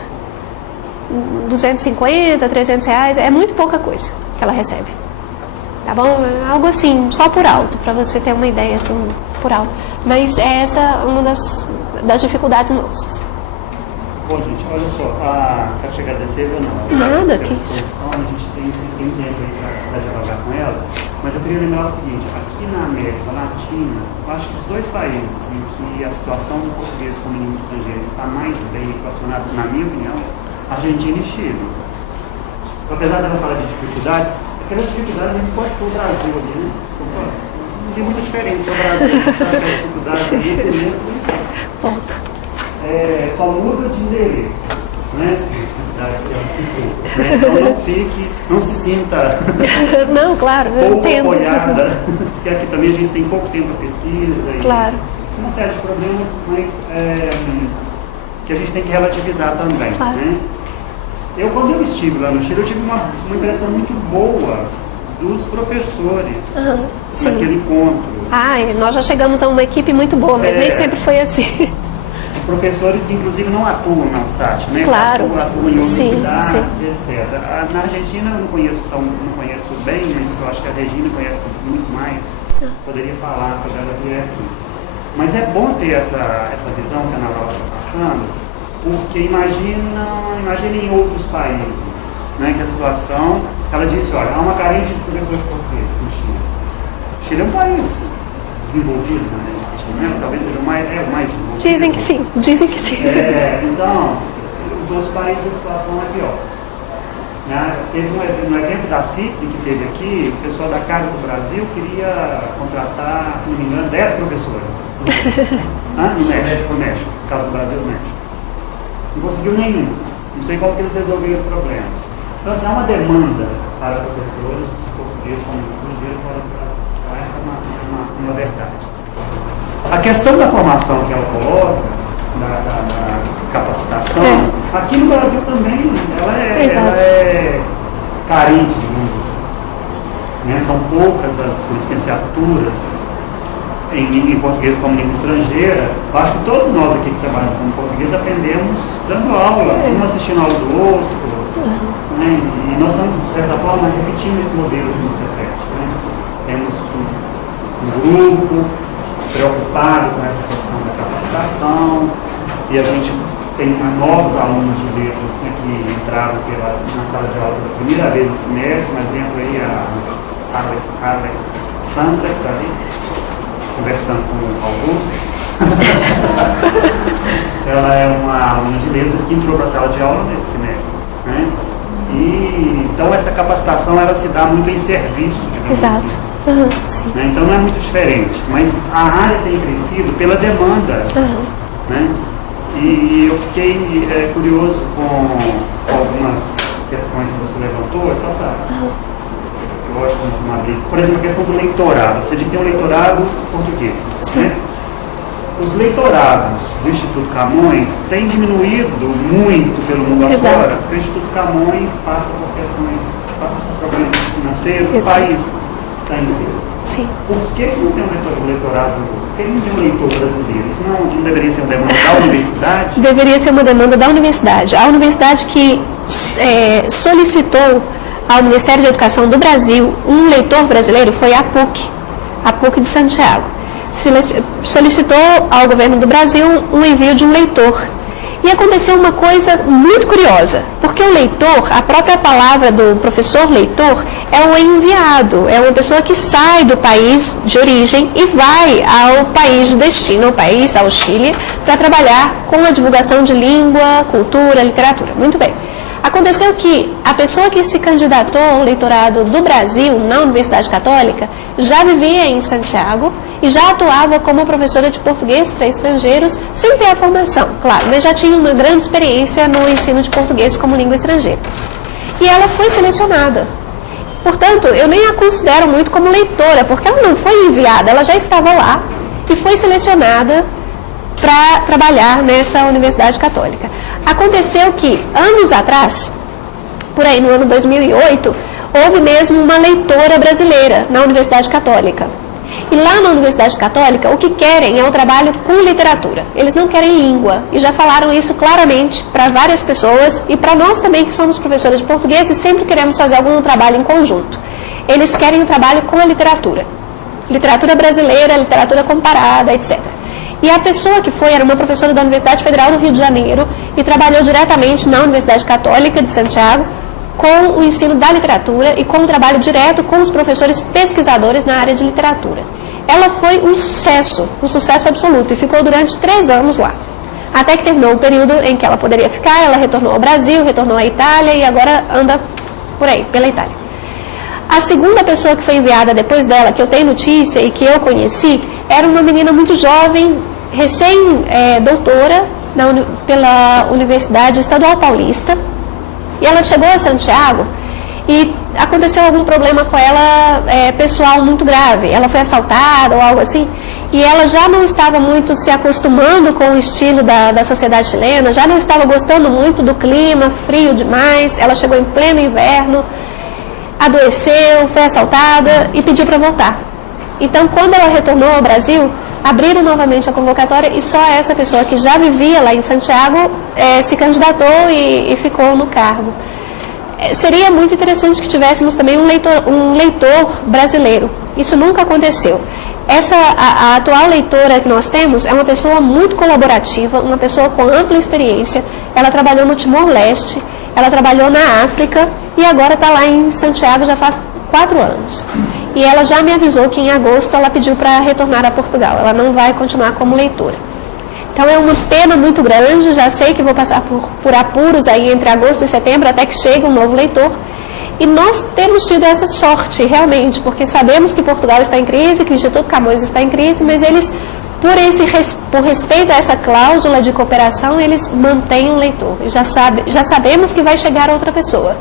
250, 300 reais, é muito pouca coisa que ela recebe. Tá bom? Algo assim, só por alto, para você ter uma ideia, assim, por alto. Mas essa é uma das dificuldades nossas. Bom, gente, olha só, quero te agradecer, não. Nada, que isso. A gente tem tempo aí para dialogar com ela, mas eu queria lembrar o seguinte, aqui na América Latina, eu acho que os 2 países em que a situação do português como língua estrangeira está mais bem equacionada, na minha opinião, Argentina e Chile. Apesar de ela falar de dificuldades, aquelas dificuldades a gente pode pôr o Brasil ali, né? Não tem muita diferença o Brasil, sabe aquelas dificuldades ali, entendeu? Ponto. Só muda de endereço, né? Então não se sinta não, claro, eu pouco entendo. apoiada, porque aqui também a gente tem pouco tempo para pesquisa e claro. Uma série de problemas, mas que a gente tem que relativizar também, claro. Né? Quando eu estive lá no Chile, eu tive uma impressão muito boa dos professores naquele encontro. Nós já chegamos a uma equipe muito boa, mas nem sempre foi assim. Professores que inclusive não atuam na USAT, né? Claro. Atuam em universidades, sim. etc. Na Argentina eu não conheço bem, mas eu acho que a Regina conhece muito mais. Poderia falar quando ela vier aqui. Mas é bom ter essa visão que a Ana Laura está passando, porque imagine em outros países, né, que a situação, ela disse, olha, há uma carência de professores de português no Chile. O Chile é um país desenvolvido, né? Talvez seja o mais desenvolvido. Dizem que sim. Então, os outros países a situação é pior. Né? Teve no evento da CIP que teve aqui, o pessoal da Casa do Brasil queria contratar, se não me engano, 10 professores. No México, Casa do Brasil no México. Não conseguiu nenhum. Não sei como que eles resolveram o problema. Então, há uma demanda para professores portugueses como estrangeiros fora do Brasil. Então, essa é uma verdade. A questão da formação que ela coloca, da capacitação, aqui no Brasil também, ela é carente, digamos assim. Né? São poucas as licenciaturas em português como língua estrangeira. Eu acho que todos nós aqui que trabalhamos com português aprendemos dando aula, um assistindo a aula do outro, né? E nós estamos, de certa forma, repetindo esse modelo que você fez. Né? Temos um grupo preocupado com essa questão da capacitação, e a gente tem novos alunos de letras, né, que entraram na sala de aula pela primeira vez esse semestre, mas dentro aí a Carla Santos, que está ali, conversando com o Augusto. Ela é uma aluna de letras que entrou para a sala de aula nesse semestre. Né? E, então essa capacitação ela se dá muito em serviço, digamos assim. Sim. Né? Então não é muito diferente, mas a área tem crescido pela demanda. Né? E eu fiquei curioso com algumas questões que você levantou, só para eu acho que uma briga. Por exemplo, a questão do leitorado. Você diz que tem um leitorado português. Sim. Né? Os leitorados do Instituto Camões têm diminuído muito pelo mundo Exato. afora, porque o Instituto Camões passa por questões, passa por problemas financeiros, o Exato. país está em crise. Sim. Por que não tem um leitorado, por que não tem um leitor brasileiro? Isso não deveria ser uma demanda da universidade? Deveria ser uma demanda da universidade. A universidade que solicitou ao Ministério da Educação do Brasil um leitor brasileiro foi a PUC de Santiago. Solicitou ao governo do Brasil um envio de um leitor. E aconteceu uma coisa muito curiosa, porque o leitor, a própria palavra do professor leitor, é o enviado, é uma pessoa que sai do país de origem e vai ao país de destino, ao Chile, para trabalhar com a divulgação de língua, cultura, literatura. Muito bem. Aconteceu que a pessoa que se candidatou ao leitorado do Brasil na Universidade Católica já vivia em Santiago e já atuava como professora de português para estrangeiros sem ter a formação, claro, mas já tinha uma grande experiência no ensino de português como língua estrangeira. E ela foi selecionada. Portanto, eu nem a considero muito como leitora, porque ela não foi enviada, ela já estava lá e foi selecionada para trabalhar nessa Universidade Católica. Aconteceu que, anos atrás, por aí no ano 2008, houve mesmo uma leitora brasileira na Universidade Católica. E lá na Universidade Católica, o que querem é o trabalho com literatura. Eles não querem língua. E já falaram isso claramente para várias pessoas e para nós também, que somos professores de português e sempre queremos fazer algum trabalho em conjunto. Eles querem o trabalho com a literatura. Literatura brasileira, literatura comparada, etc. E a pessoa que foi era uma professora da Universidade Federal do Rio de Janeiro e trabalhou diretamente na Universidade Católica de Santiago com o ensino da literatura e com o trabalho direto com os professores pesquisadores na área de literatura. Ela foi um sucesso absoluto, e ficou durante 3 anos lá. Até que terminou o período em que ela poderia ficar, ela retornou ao Brasil, retornou à Itália e agora anda por aí, pela Itália. A segunda pessoa que foi enviada depois dela, que eu tenho notícia e que eu conheci, era uma menina muito jovem, recém-doutora pela Universidade Estadual Paulista. E ela chegou a Santiago e aconteceu algum problema com ela pessoal muito grave. Ela foi assaltada ou algo assim. E ela já não estava muito se acostumando com o estilo da sociedade chilena, já não estava gostando muito do clima, frio demais. Ela chegou em pleno inverno, adoeceu, foi assaltada e pediu para voltar. Então, quando ela retornou ao Brasil, abriram novamente a convocatória e só essa pessoa que já vivia lá em Santiago se candidatou e ficou no cargo. Seria muito interessante que tivéssemos também um leitor brasileiro. Isso nunca aconteceu. A atual leitora que nós temos é uma pessoa muito colaborativa, uma pessoa com ampla experiência. Ela trabalhou no Timor-Leste, ela trabalhou na África e agora está lá em Santiago já faz 4 anos. E ela já me avisou que em agosto ela pediu para retornar a Portugal. Ela não vai continuar como leitora. Então é uma pena muito grande, já sei que vou passar por apuros aí entre agosto e setembro até que chegue um novo leitor. E nós temos tido essa sorte, realmente, porque sabemos que Portugal está em crise, que o Instituto Camões está em crise, mas eles, por respeito a essa cláusula de cooperação, eles mantêm um leitor. E já sabemos que vai chegar outra pessoa.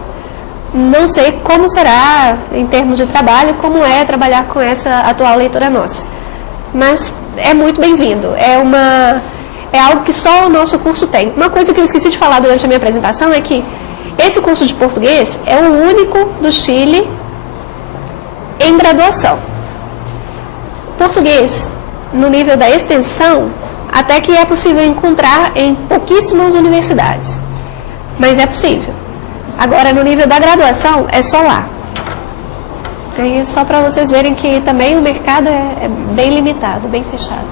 Não sei como será em termos de trabalho, como é trabalhar com essa atual leitora nossa. Mas é muito bem-vindo. É algo que só o nosso curso tem. Uma coisa que eu esqueci de falar durante a minha apresentação é que esse curso de português é o único do Chile em graduação. Português, no nível da extensão, até que é possível encontrar em pouquíssimas universidades. Mas é possível. Agora, no nível da graduação, é só lá. Aí, só para vocês verem que também o mercado é bem limitado, bem fechado.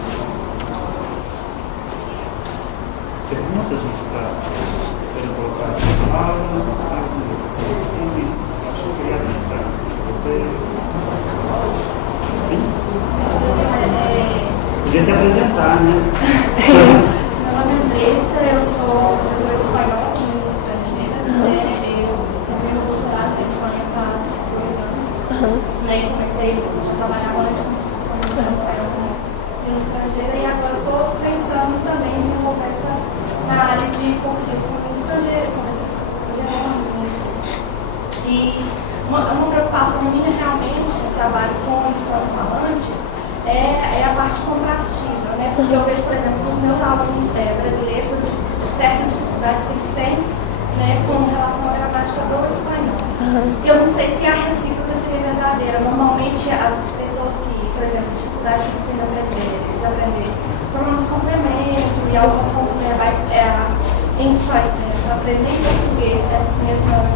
Pergunta, gente, para colocar essa fala. Acho que eu queria perguntar para vocês. Sim? Podia se apresentar, né? Meu nome é Andressa, eu sou professora de espanhol, língua estrangeira. Eu tenho meu doutorado na Espanha faz 2 anos. Comecei a trabalhar antes com espanhol como língua estrangeira e agora estou pensando também em desenvolver na área de português como língua estrangeira, conversar com a professora. E uma preocupação minha realmente no trabalho com hispanofalantes é a parte comparativa, né? Porque eu vejo, por exemplo, os meus alunos brasileiros, certas dificuldades que eles têm, né, com relação à gramática do espanhol. Eu não sei se a recíproca seria verdadeira. Normalmente, as pessoas que, por exemplo, dificuldade que eles têm de aprender pronomes complemento e algumas formas verbais aprender em português esses mesmos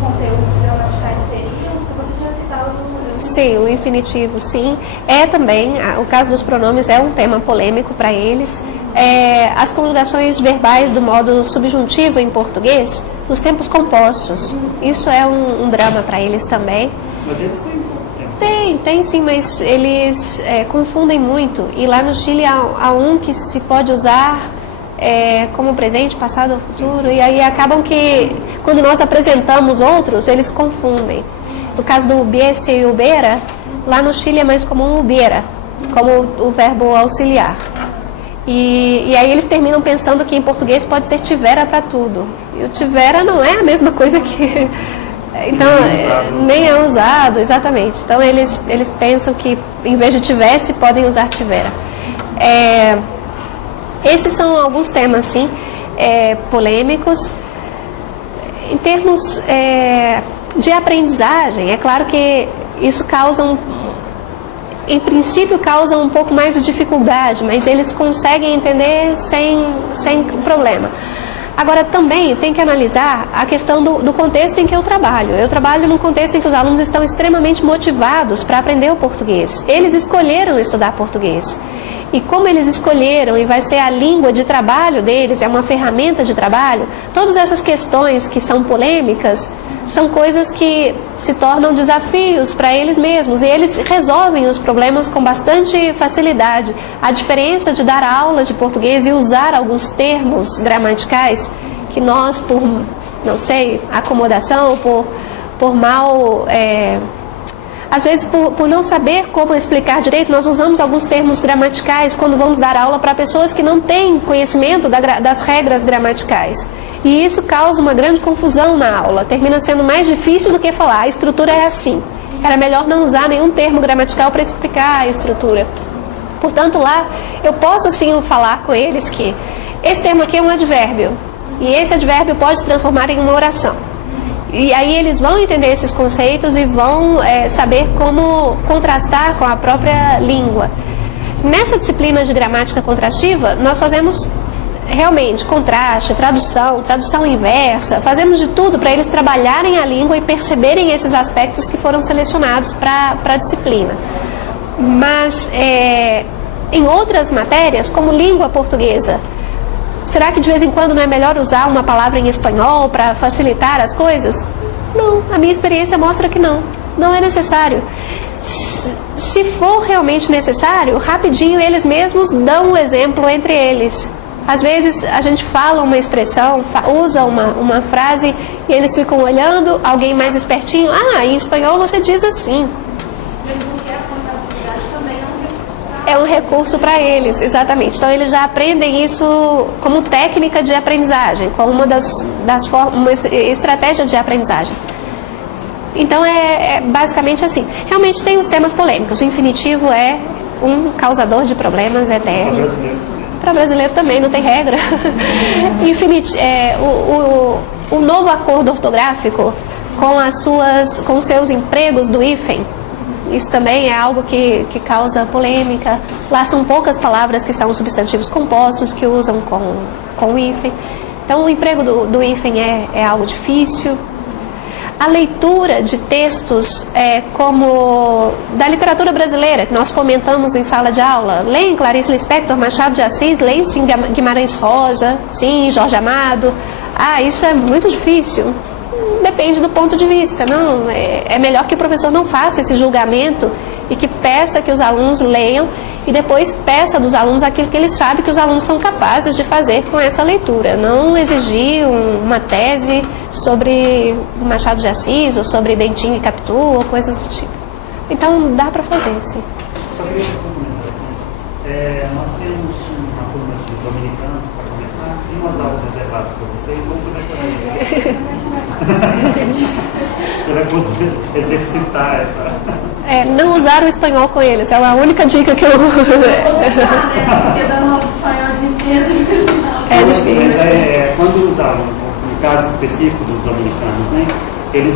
conteúdos gramaticais seriam, você tinha citado Sim, o infinitivo, sim. É também, o caso dos pronomes é um tema polêmico para eles. As conjugações verbais do modo subjuntivo em português, os tempos compostos, isso é um drama para eles também. Mas eles têm. Tem sim, mas eles confundem muito. E lá no Chile há um que se pode usar como presente, passado ou futuro. E aí acabam que, quando nós apresentamos outros, eles confundem. No caso do hubiese e hubiera, lá no Chile é mais comum hubiera, como o verbo auxiliar. E aí eles terminam pensando que em português pode ser tivera para tudo. E o tivera não é a mesma coisa que... Então, nem é usado, exatamente. Então, eles pensam que, em vez de tivesse, podem usar tivera. Esses são alguns temas, sim, polêmicos. Em termos de aprendizagem, é claro que isso em princípio, causa um pouco mais de dificuldade, mas eles conseguem entender sem problema. Agora, também tem que analisar a questão do contexto em que eu trabalho. Eu trabalho num contexto em que os alunos estão extremamente motivados para aprender o português. Eles escolheram estudar português. E como eles escolheram e vai ser a língua de trabalho deles, é uma ferramenta de trabalho, todas essas questões que são polêmicas são coisas que se tornam desafios para eles mesmos e eles resolvem os problemas com bastante facilidade. A diferença de dar aulas de português e usar alguns termos gramaticais que nós, por, não sei, acomodação, por mal... às vezes, por não saber como explicar direito, nós usamos alguns termos gramaticais quando vamos dar aula para pessoas que não têm conhecimento das regras gramaticais. E isso causa uma grande confusão na aula. Termina sendo mais difícil do que falar, a estrutura é assim. Era melhor não usar nenhum termo gramatical para explicar a estrutura. Portanto, lá, eu posso sim falar com eles que esse termo aqui é um advérbio. E esse advérbio pode se transformar em uma oração. E aí eles vão entender esses conceitos e vão saber como contrastar com a própria língua. Nessa disciplina de gramática contrastiva, nós fazemos realmente contraste, tradução inversa, fazemos de tudo para eles trabalharem a língua e perceberem esses aspectos que foram selecionados para a disciplina. Mas em outras matérias, como língua portuguesa, será que de vez em quando não é melhor usar uma palavra em espanhol para facilitar as coisas? Não, a minha experiência mostra que não é necessário. Se for realmente necessário, rapidinho eles mesmos dão um exemplo entre eles. Às vezes a gente fala uma expressão, usa uma frase e eles ficam olhando, alguém mais espertinho, em espanhol você diz assim. É um recurso para eles, exatamente. Então eles já aprendem isso como técnica de aprendizagem, como uma uma estratégia de aprendizagem. Então é basicamente assim. Realmente tem os temas polêmicos. O infinitivo é um causador de problemas eternos. Para brasileiro também, não tem regra. O novo acordo ortográfico com os seus empregos do hífen, isso também é algo que causa polêmica. Lá são poucas palavras que são substantivos compostos que usam com o hífen. Então o emprego do hífen é algo difícil. A leitura de textos como da literatura brasileira, que nós fomentamos em sala de aula. Leem Clarice Lispector, Machado de Assis, leem sim Guimarães Rosa, sim, Jorge Amado. Isso é muito difícil. Depende do ponto de vista, não? É melhor que o professor não faça esse julgamento e que peça que os alunos leiam e depois peça dos alunos aquilo que ele sabe que os alunos são capazes de fazer com essa leitura. Não exigir uma tese sobre Machado de Assis ou sobre Bentinho e Capitu ou coisas do tipo. Então dá para fazer, sim. Só queria complementar aqui. Nós temos uma turma de dominicanos para começar, tem umas aulas reservadas para você, então você vai poder. Você vai poder exercitar essa... Não usar o espanhol com eles, é a única dica que eu... Porque dando aula de espanhol o dia inteiro. É difícil. Quando usar, no caso específico dos dominicanos, né, eles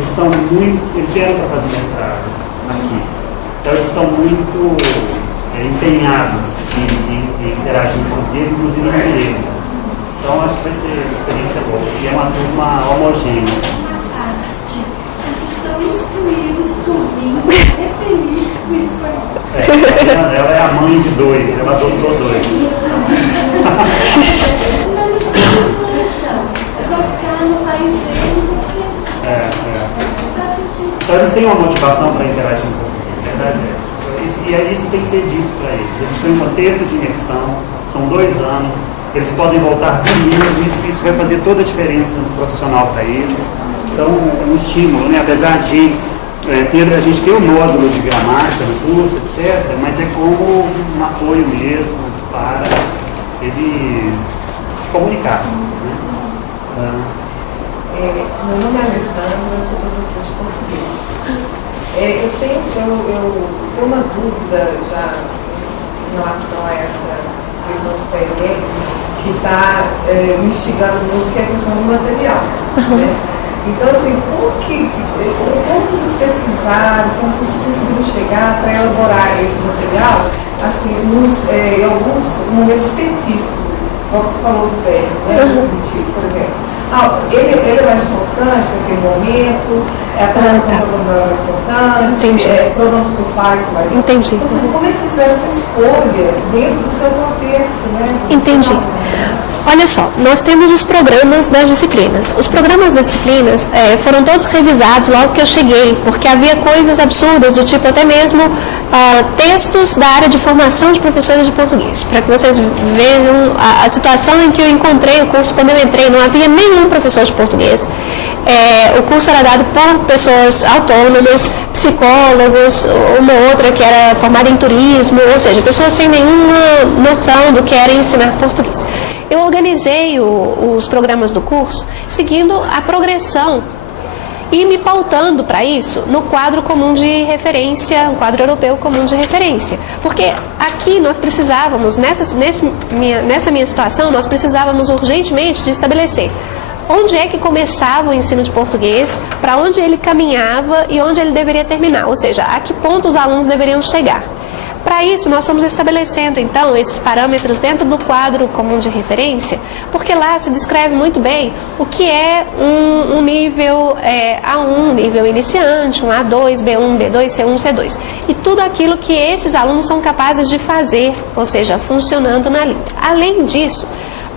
vieram para fazer mestrado aqui. Então eles estão muito empenhados em interagir em português, inclusive entre eles. Então acho que vai ser uma experiência boa. E é uma turma homogênea. Eles estão instruídos por mim, repelir o espanhol. Ela é a mãe de 2, ela adotou 2. É só ficar no país deles Então eles têm uma motivação para interagir um pouco. Verdade é essa. E isso tem que ser dito para eles. Eles têm um contexto de imersão, são 2 anos, eles podem voltar bilíngues, isso vai fazer toda a diferença no profissional para eles. Então é um estímulo, né? Apesar de a gente ter o módulo de gramática no curso, etc., mas é como um apoio mesmo para ele se comunicar. Né? Meu nome é Alessandra, eu sou professora de português. Eu tenho uma dúvida já em relação a essa questão do PNL, que está me instigando muito, que é a questão do material. Né? Então, assim, como vocês pesquisaram, como vocês conseguiram chegar para elaborar esse material, assim, em alguns momentos específicos, como você falou do verbo, né? Por exemplo. Ele é mais importante naquele momento, a tradução pronominal é mais importante, pronomes pessoais são mais importantes. Entendi. Então, como é que vocês fizeram essa escolha dentro do seu contexto, né? Entendi. Olha só, nós temos os programas das disciplinas. Os programas das disciplinas foram todos revisados logo que eu cheguei, porque havia coisas absurdas, do tipo até mesmo textos da área de formação de professores de português. Para que vocês vejam a situação em que eu encontrei o curso quando eu entrei, não havia nenhum professor de português. O curso era dado por pessoas autônomas, psicólogos, uma outra que era formada em turismo, ou seja, pessoas sem nenhuma noção do que era ensinar português. Eu organizei os programas do curso seguindo a progressão e me pautando para isso no quadro comum de referência, um quadro europeu comum de referência. Porque aqui nós precisávamos, nessa minha situação, nós precisávamos urgentemente de estabelecer onde é que começava o ensino de português, para onde ele caminhava e onde ele deveria terminar, ou seja, a que ponto os alunos deveriam chegar. Para isso, nós estamos estabelecendo, então, esses parâmetros dentro do quadro comum de referência, porque lá se descreve muito bem o que é um nível A1, nível iniciante, um A2, B1, B2, C1, C2. E tudo aquilo que esses alunos são capazes de fazer, ou seja, funcionando na língua. Além disso,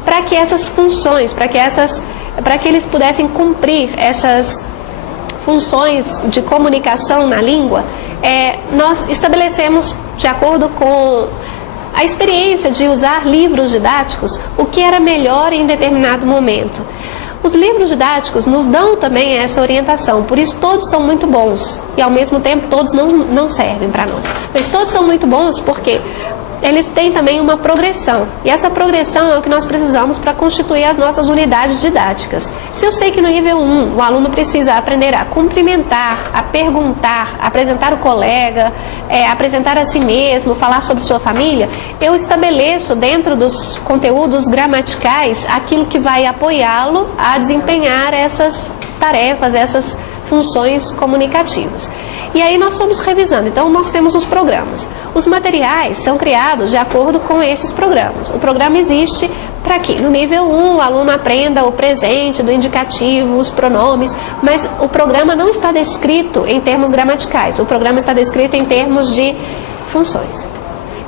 para que essas funções, para que eles pudessem cumprir essas funções de comunicação na língua, nós estabelecemos, de acordo com a experiência de usar livros didáticos, o que era melhor em determinado momento. Os livros didáticos nos dão também essa orientação, por isso todos são muito bons e ao mesmo tempo todos não servem para nós. Mas todos são muito bons porque eles têm também uma progressão, e essa progressão é o que nós precisamos para constituir as nossas unidades didáticas. Se eu sei que no nível 1 o aluno precisa aprender a cumprimentar, a perguntar, a apresentar o colega, apresentar a si mesmo, falar sobre sua família, eu estabeleço dentro dos conteúdos gramaticais aquilo que vai apoiá-lo a desempenhar essas tarefas, essas funções comunicativas. E aí nós fomos revisando, então nós temos os programas. Os materiais são criados de acordo com esses programas. O programa existe para que no nível 1 o aluno aprenda o presente, do indicativo, os pronomes, mas o programa não está descrito em termos gramaticais, o programa está descrito em termos de funções.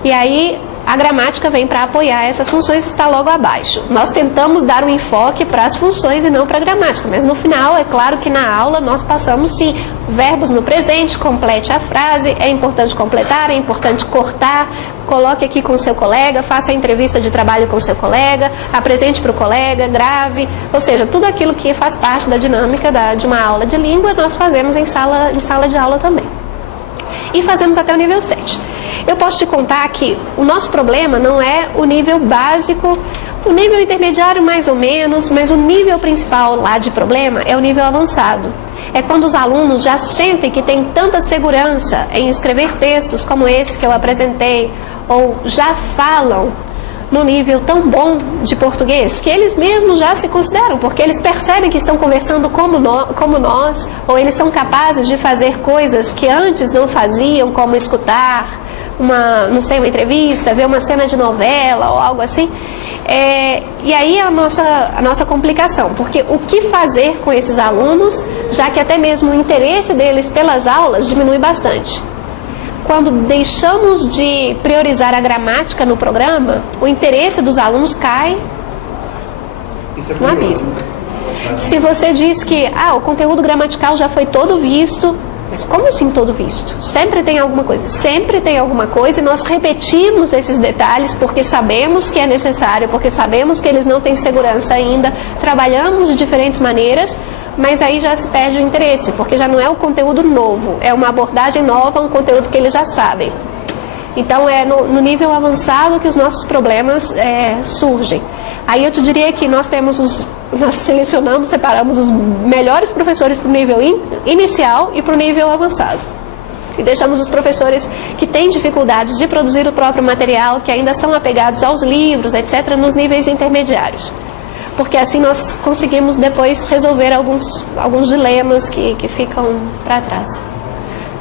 E aí a gramática vem para apoiar essas funções, está logo abaixo. Nós tentamos dar um enfoque para as funções e não para a gramática, mas no final, é claro que na aula nós passamos sim, verbos no presente, complete a frase, é importante completar, é importante cortar, coloque aqui com o seu colega, faça a entrevista de trabalho com o seu colega, apresente para o colega, grave, ou seja, tudo aquilo que faz parte da dinâmica de uma aula de língua, nós fazemos em sala de aula também. E fazemos até o nível 7. Eu posso te contar que o nosso problema não é o nível básico, O nível intermediário mais ou menos, mas o nível principal lá de problema é o nível avançado. É quando os alunos já sentem que têm tanta segurança em escrever textos como esse que eu apresentei, ou já falam no nível tão bom de português, que eles mesmos já se consideram, porque eles percebem que estão conversando como nós, ou eles são capazes de fazer coisas que antes não faziam, como escutar uma entrevista, ver uma cena de novela ou algo assim. E aí a nossa complicação, porque o que fazer com esses alunos, já que até mesmo o interesse deles pelas aulas diminui bastante. Quando deixamos de priorizar a gramática no programa, o interesse dos alunos cai no abismo. Se você diz que o conteúdo gramatical já foi todo visto, mas como assim todo visto? Sempre tem alguma coisa. Sempre tem alguma coisa e nós repetimos esses detalhes porque sabemos que é necessário, porque sabemos que eles não têm segurança ainda, trabalhamos de diferentes maneiras, mas aí já se perde o interesse, porque já não é o conteúdo novo, é uma abordagem nova, um conteúdo que eles já sabem. Então é no nível avançado que os nossos problemas surgem. Aí eu te diria que nós selecionamos, separamos os melhores professores para o nível inicial e para o nível avançado. E deixamos os professores que têm dificuldades de produzir o próprio material, que ainda são apegados aos livros, etc., nos níveis intermediários. Porque assim nós conseguimos depois resolver alguns dilemas que ficam para trás.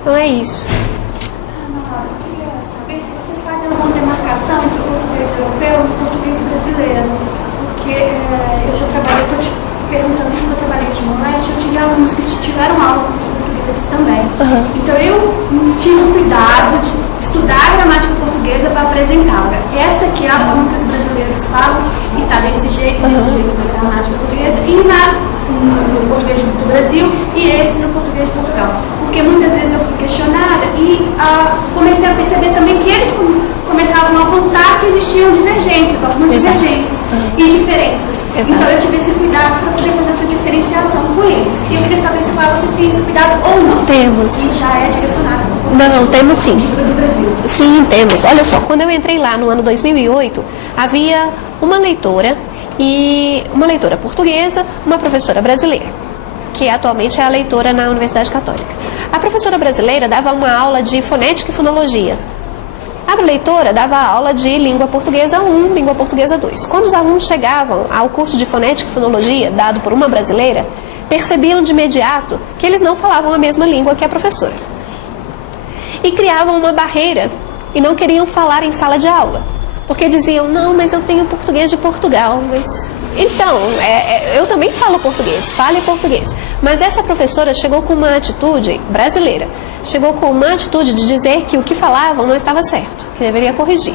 Então é isso. Eu queria saber se vocês fazem alguma demarcação entre o português europeu e o português brasileiro. Porque eu já trabalhei, estou te perguntando se eu trabalhei de moleque, eu tive alunos que tiveram aula com os portugueses também. Então eu tive o cuidado de estudar a gramática portuguesa para apresentá-la. Essa aqui é a forma que os brasileiros falam e está desse jeito da gramática portuguesa, e no português do Brasil e esse no português de Portugal. Porque muitas vezes eu fui questionada e comecei a perceber também que eles começavam a apontar que existiam divergências, algumas divergências e diferenças. Exato. Então eu tive esse cuidado para poder fazer essa diferenciação com eles. E eu queria saber se vocês têm esse cuidado ou não. Temos. E já é direcionado Não, temos sim. do Brasil. Sim, temos. Olha só, quando eu entrei lá no ano 2008, havia uma leitora portuguesa, uma professora brasileira, que atualmente é a leitora na Universidade Católica. A professora brasileira dava uma aula de fonética e fonologia. A leitora dava aula de língua portuguesa 1, língua portuguesa 2. Quando os alunos chegavam ao curso de fonética e fonologia, dado por uma brasileira, percebiam de imediato que eles não falavam a mesma língua que a professora. E criavam uma barreira e não queriam falar em sala de aula. Porque diziam, não, mas eu tenho português de Portugal. Então, eu também falo português, fale português. Mas essa professora chegou com uma atitude brasileira, chegou com uma atitude de dizer que o que falavam não estava certo, que deveria corrigir.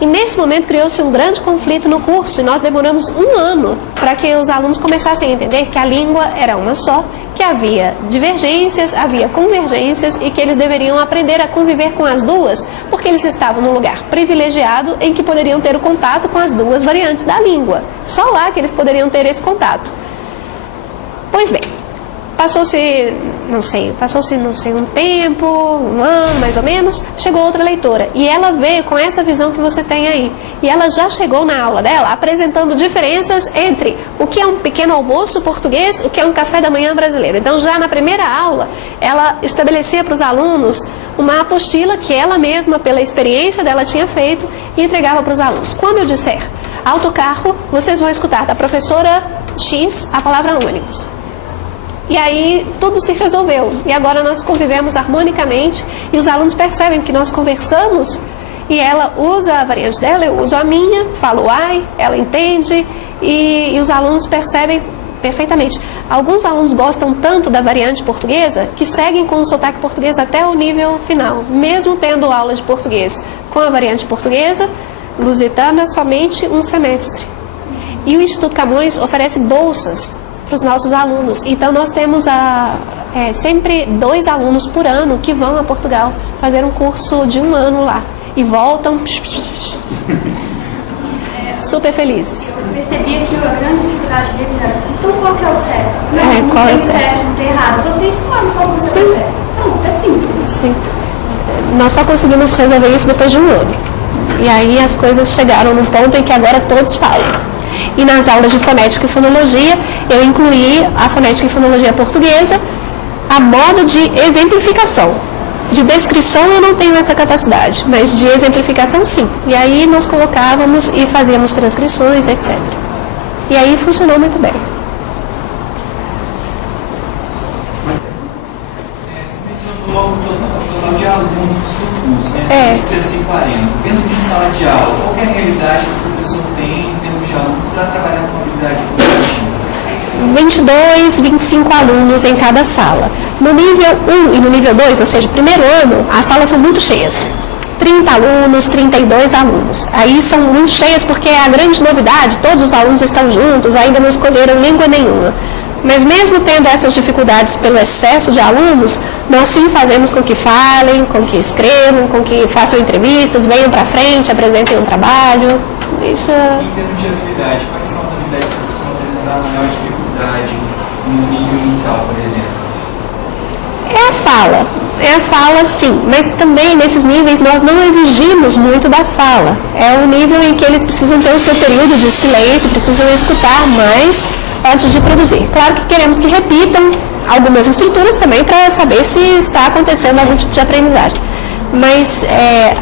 E nesse momento criou-se um grande conflito no curso e nós demoramos 1 ano para que os alunos começassem a entender que a língua era uma só, que havia divergências, havia convergências e que eles deveriam aprender a conviver com as duas, porque eles estavam num lugar privilegiado em que poderiam ter o contato com as duas variantes da língua. Só lá que eles poderiam ter esse contato. Pois bem, passou-se um tempo, 1 ano mais ou menos, chegou outra leitora e ela veio com essa visão que você tem aí. E ela já chegou na aula dela apresentando diferenças entre o que é um pequeno almoço português e o que é um café da manhã brasileiro. Então já na primeira aula, ela estabelecia para os alunos uma apostila que ela mesma, pela experiência dela, tinha feito e entregava para os alunos. Quando eu disser autocarro, vocês vão escutar da professora X a palavra ônibus. E aí tudo se resolveu. E agora nós convivemos harmonicamente e os alunos percebem que nós conversamos e ela usa a variante dela, eu uso a minha, falo ai, ela entende e os alunos percebem perfeitamente. Alguns alunos gostam tanto da variante portuguesa que seguem com o sotaque português até o nível final, mesmo tendo aula de português com a variante portuguesa, lusitana, somente 1 semestre. E o Instituto Camões oferece bolsas para os nossos alunos. Então nós temos sempre 2 alunos por ano que vão a Portugal fazer um curso de 1 ano lá e voltam super felizes. Eu percebia que a grande dificuldade deles era, então qual que é o certo? Qual é o certo? Não tem errado. Vocês falam qual que é o certo. Pronto, é simples. Sim. Nós só conseguimos resolver isso depois de 1 ano. E aí as coisas chegaram num ponto em que agora todos falam. E nas aulas de fonética e fonologia, eu incluí a fonética e fonologia portuguesa a modo de exemplificação. De descrição eu não tenho essa capacidade, mas de exemplificação sim. E aí nós colocávamos e fazíamos transcrições, etc. E aí funcionou muito bem. Você mencionou o total de alunos do curso, né? 340. Dentro de sala de aula, qual é a realidade que o professor tem em termos de alunos para trabalhar com habilidade cognitiva? 22, 25 alunos em cada sala. No nível 1 e no nível 2, ou seja, primeiro ano, as salas são muito cheias. 30 alunos, 32 alunos. Aí são muito cheias porque é a grande novidade, todos os alunos estão juntos, ainda não escolheram língua nenhuma. Mas mesmo tendo essas dificuldades pelo excesso de alunos, nós sim fazemos com que falem, com que escrevam, com que façam entrevistas, venham para frente, apresentem um trabalho. Isso é... Em termos de habilidade, quais são as habilidades que vocês vão apresentar maior dificuldade no nível inicial, por exemplo? É a fala sim, mas também nesses níveis nós não exigimos muito da fala. É um nível em que eles precisam ter o seu período de silêncio, precisam escutar mais antes de produzir. Claro que queremos que repitam algumas estruturas também para saber se está acontecendo algum tipo de aprendizagem. Mas,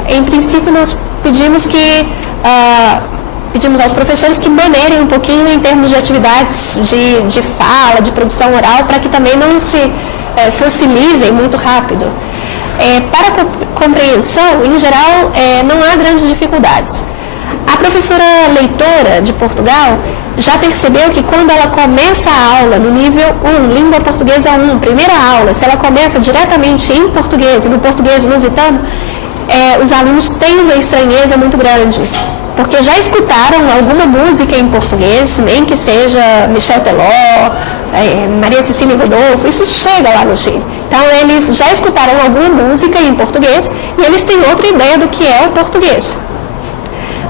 em princípio, nós pedimos aos professores que maneirem um pouquinho em termos de atividades de fala, de produção oral, para que também não se fossilizem muito rápido. Para a compreensão, em geral, não há grandes dificuldades. A professora leitora de Portugal já percebeu que quando ela começa a aula no nível 1, língua portuguesa 1, primeira aula, se ela começa diretamente em português, no português lusitano, os alunos têm uma estranheza muito grande, porque já escutaram alguma música em português, nem que seja Michel Teló, Maria Cecília Rodolfo, isso chega lá no Chile. Então, eles já escutaram alguma música em português e eles têm outra ideia do que é o português.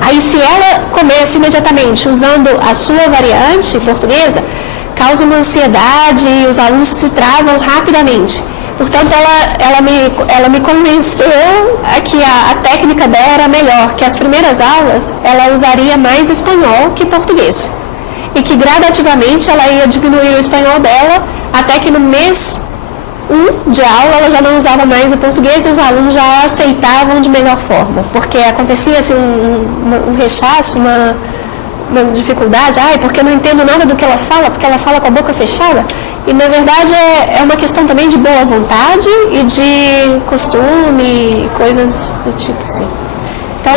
Aí, se ela começa imediatamente usando a sua variante portuguesa, causa uma ansiedade e os alunos se travam rapidamente. Portanto, ela me convenceu que a técnica dela era melhor, que as primeiras aulas ela usaria mais espanhol que português. E que gradativamente ela ia diminuir o espanhol dela, até que no mês 1 de aula ela já não usava mais o português e os alunos já aceitavam de melhor forma. Porque acontecia assim, um rechaço, uma dificuldade, porque eu não entendo nada do que ela fala, porque ela fala com a boca fechada. E na verdade é uma questão também de boa vontade e de costume, coisas do tipo assim. Então,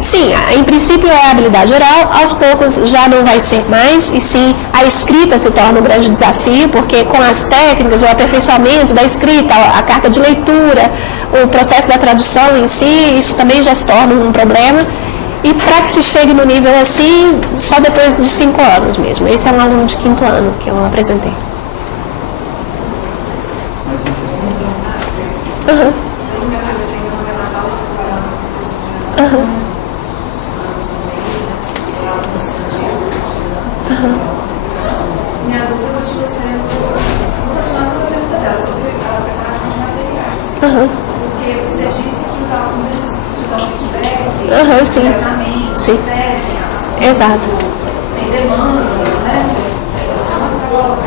sim, em princípio é a habilidade oral, aos poucos já não vai ser mais, e sim, a escrita se torna um grande desafio, porque com as técnicas, o aperfeiçoamento da escrita, a carta de leitura, o processo da tradução em si, isso também já se torna um problema, e para que se chegue no nível assim, só depois de 5 anos mesmo. Esse é um aluno de 5º ano que eu apresentei. Minha dúvida continua sendo, vou continuar essa pergunta dela sobre a preparação de materiais. Porque você disse que os alunos eles te dão feedback, Sim. tratamento, Sim. técnicas. Exato. Tem demandas, né? Você colocar uma prova.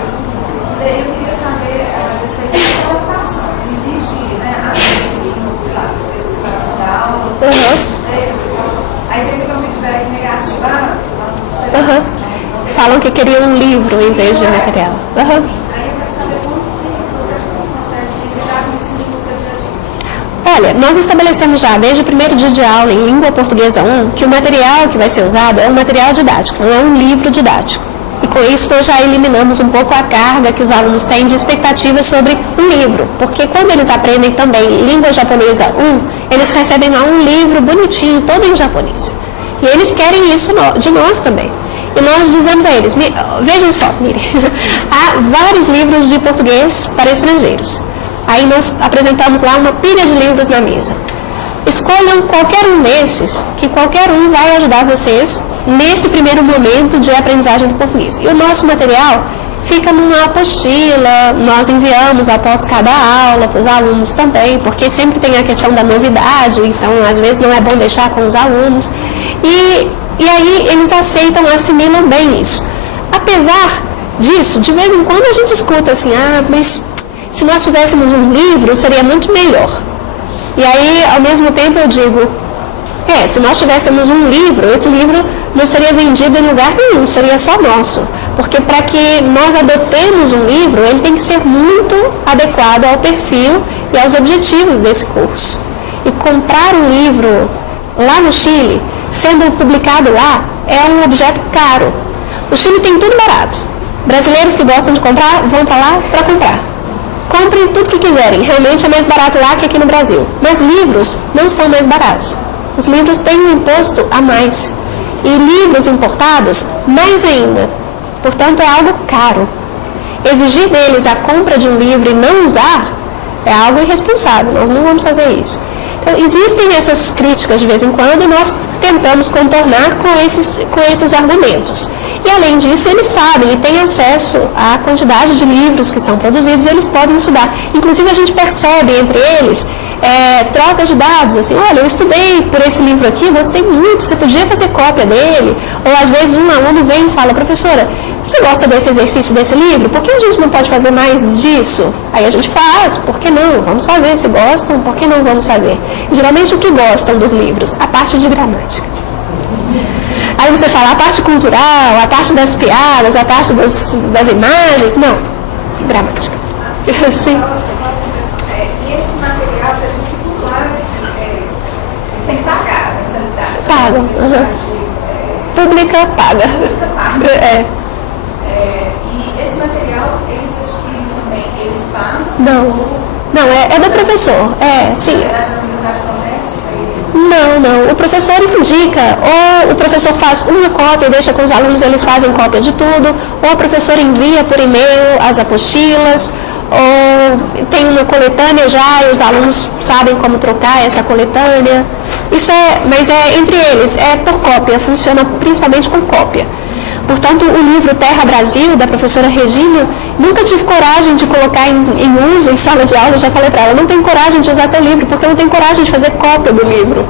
Daí eu queria saber a respeito dessa adaptação. Se existe, né, a seguindo, sei lá, se fez preparação da aula. Aí você recebeu um feedback negativo, os alunos Falam que queriam um livro em vez de material. Aí eu quero saber como que você consegue lidar com isso no seu dia a dia. Olha, nós estabelecemos já desde o primeiro dia de aula em língua portuguesa 1 que o material que vai ser usado é um material didático, não é um livro didático. E com isso nós já eliminamos um pouco a carga que os alunos têm de expectativas sobre um livro, porque quando eles aprendem também língua japonesa 1, eles recebem lá um livro bonitinho, todo em japonês. E eles querem isso de nós também. E nós dizemos a eles, vejam só, Miri, há vários livros de português para estrangeiros. Aí nós apresentamos lá uma pilha de livros na mesa. Escolham qualquer um desses, que qualquer um vai ajudar vocês nesse primeiro momento de aprendizagem do português. E o nosso material fica numa apostila, nós enviamos após cada aula para os alunos também, porque sempre tem a questão da novidade, então às vezes não é bom deixar com os alunos. E aí eles aceitam, assimilam bem isso. Apesar disso, de vez em quando a gente escuta assim, mas se nós tivéssemos um livro seria muito melhor. E aí, ao mesmo tempo eu digo, se nós tivéssemos um livro, esse livro não seria vendido em lugar nenhum, seria só nosso. Porque para que nós adotemos um livro, ele tem que ser muito adequado ao perfil e aos objetivos desse curso. E comprar um livro lá no Chile, sendo publicado lá, é um objeto caro. O Chile tem tudo barato. Brasileiros que gostam de comprar, vão para lá para comprar. Comprem tudo que quiserem, realmente é mais barato lá que aqui no Brasil. Mas livros não são mais baratos. Os livros têm um imposto a mais. E livros importados, mais ainda. Portanto, é algo caro. Exigir deles a compra de um livro e não usar é algo irresponsável. Nós não vamos fazer isso. Então, existem essas críticas de vez em quando e nós tentamos contornar com esses argumentos. E, além disso, eles sabem e têm acesso à quantidade de livros que são produzidos, eles podem estudar. Inclusive, a gente percebe entre eles trocas de dados, assim, olha, eu estudei por esse livro aqui, gostei muito, você podia fazer cópia dele? Ou, às vezes, um aluno vem e fala, professora, você gosta desse exercício desse livro? Por que a gente não pode fazer mais disso? Aí a gente faz, por que não? Vamos fazer, se gostam, por que não vamos fazer? E, geralmente, o que gostam dos livros? A parte de gramática. Aí você fala a parte cultural, a parte das piadas, a parte das imagens. Não, gramática. Sim. E esse material, se a gente circular, eles têm que pagar a mensalidade. Paga. Pública paga. E esse material, eles adquirem também, eles pagam? Não, é do professor. Sim. Na verdade, a universidade fornece para eles? Não. O professor indica, ou o professor faz uma cópia e deixa com os alunos, eles fazem cópia de tudo, ou o professor envia por e-mail as apostilas, ou tem uma coletânea já e os alunos sabem como trocar essa coletânea. Mas é entre eles, é por cópia, funciona principalmente com cópia. Portanto, o livro Terra Brasil, da professora Regina, nunca tive coragem de colocar em uso em sala de aula. Eu já falei para ela, não tenho coragem de usar seu livro, porque eu não tenho coragem de fazer cópia do livro.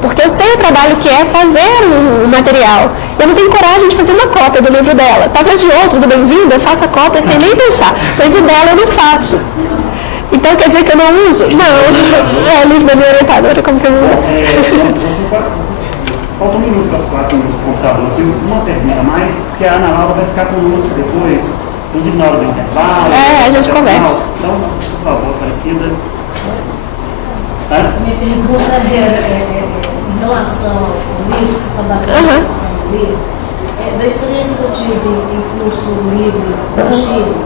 Porque eu sei o trabalho que é fazer um material. Eu não tenho coragem de fazer uma cópia do livro dela. Talvez de outro, do Bem-vindo, eu faça cópia sem nem pensar. Mas o dela eu não faço. Então quer dizer que eu não uso? Não. É o livro da minha orientadora, como que eu uso? Falta um minuto para as classes no computador aqui, uma pergunta mais, porque a Ana Laura vai ficar conosco depois, inclusive na hora do intervalo. A gente conversa. Então, por favor, Aparecida. Minha pergunta em relação ao livro, que você está batendo no livro, da experiência que eu tive em curso livre no Chile,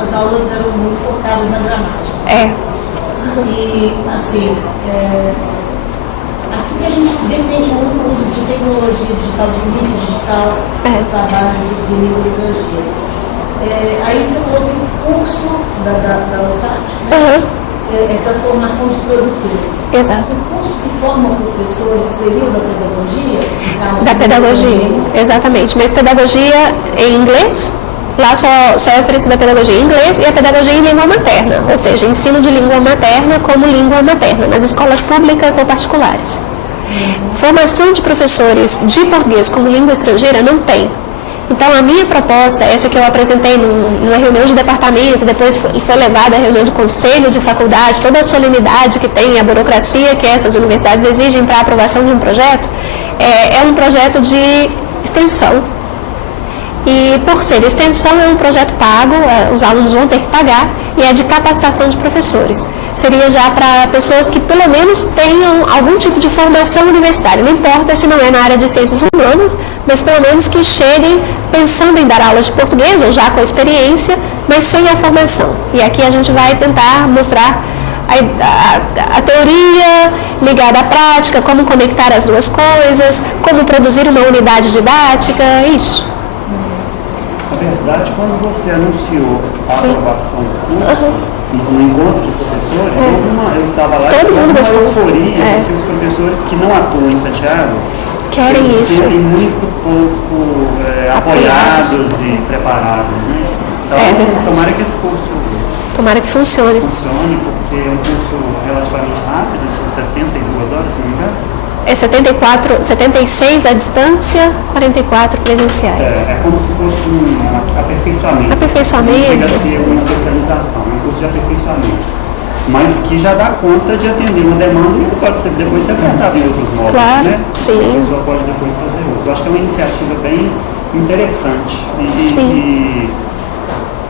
as aulas eram muito focadas na gramática. E, assim, aqui que a gente defende muito o uso de tecnologia digital, de mídia digital, no trabalho de língua estrangeira. Aí você falou que o curso da USAT é para formação de produtores. Exato. O curso que forma professores seria o da pedagogia? Da pedagogia, exatamente. Mas pedagogia em inglês, lá só é oferecida a pedagogia em inglês e a pedagogia em língua materna, ou seja, ensino de língua materna como língua materna, nas escolas públicas ou particulares. Formação de professores de português como língua estrangeira não tem. Então, a minha proposta, essa que eu apresentei numa reunião de departamento, depois foi levada à reunião de conselho de faculdade, toda a solenidade que tem, a burocracia que essas universidades exigem para a aprovação de um projeto, é um projeto de extensão. E, por ser extensão, é um projeto pago, os alunos vão ter que pagar, e é de capacitação de professores. Seria já para pessoas que, pelo menos, tenham algum tipo de formação universitária. Não importa se não é na área de ciências humanas, mas pelo menos que cheguem pensando em dar aulas de português, ou já com a experiência, mas sem a formação. E aqui a gente vai tentar mostrar a teoria ligada à prática, como conectar as duas coisas, como produzir uma unidade didática, isso. Na verdade, quando você anunciou a aprovação do curso, no encontro de professores, eu estava lá e houve uma euforia, porque os professores que não atuam em Santiago, querem eles isso. se sentem muito pouco apoiados e preparados, né? Então, É verdade. tomara que esse curso Tomara que funcione. funcione, porque é um curso relativamente rápido, são 72 horas, se não me engano. É 76 à distância, 44 presenciais. É como se fosse um aperfeiçoamento. Aperfeiçoamento. Chega a ser uma especialização, um curso de aperfeiçoamento. Mas que já dá conta de atender uma demanda e ele pode ser, depois ser tratado em outros módulos, Claro, né? sim. A pessoa pode depois fazer outros. Eu acho que é uma iniciativa bem interessante. Sim. E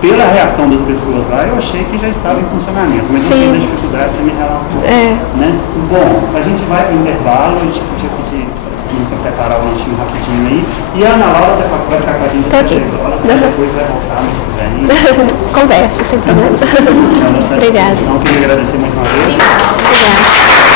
pela reação das pessoas lá, eu achei que já estava em funcionamento. Mas Sim. eu sei da dificuldade, você me relatou. Né? Bom, a gente vai para o intervalo, a gente podia pedir para preparar o lanchinho rapidinho aí. E a Ana Laura vai ficar com a gente Tô aqui. horas, depois vai voltar mês que vem. Converso, sem problema. Obrigada. Então, eu queria agradecer mais uma vez. Obrigada.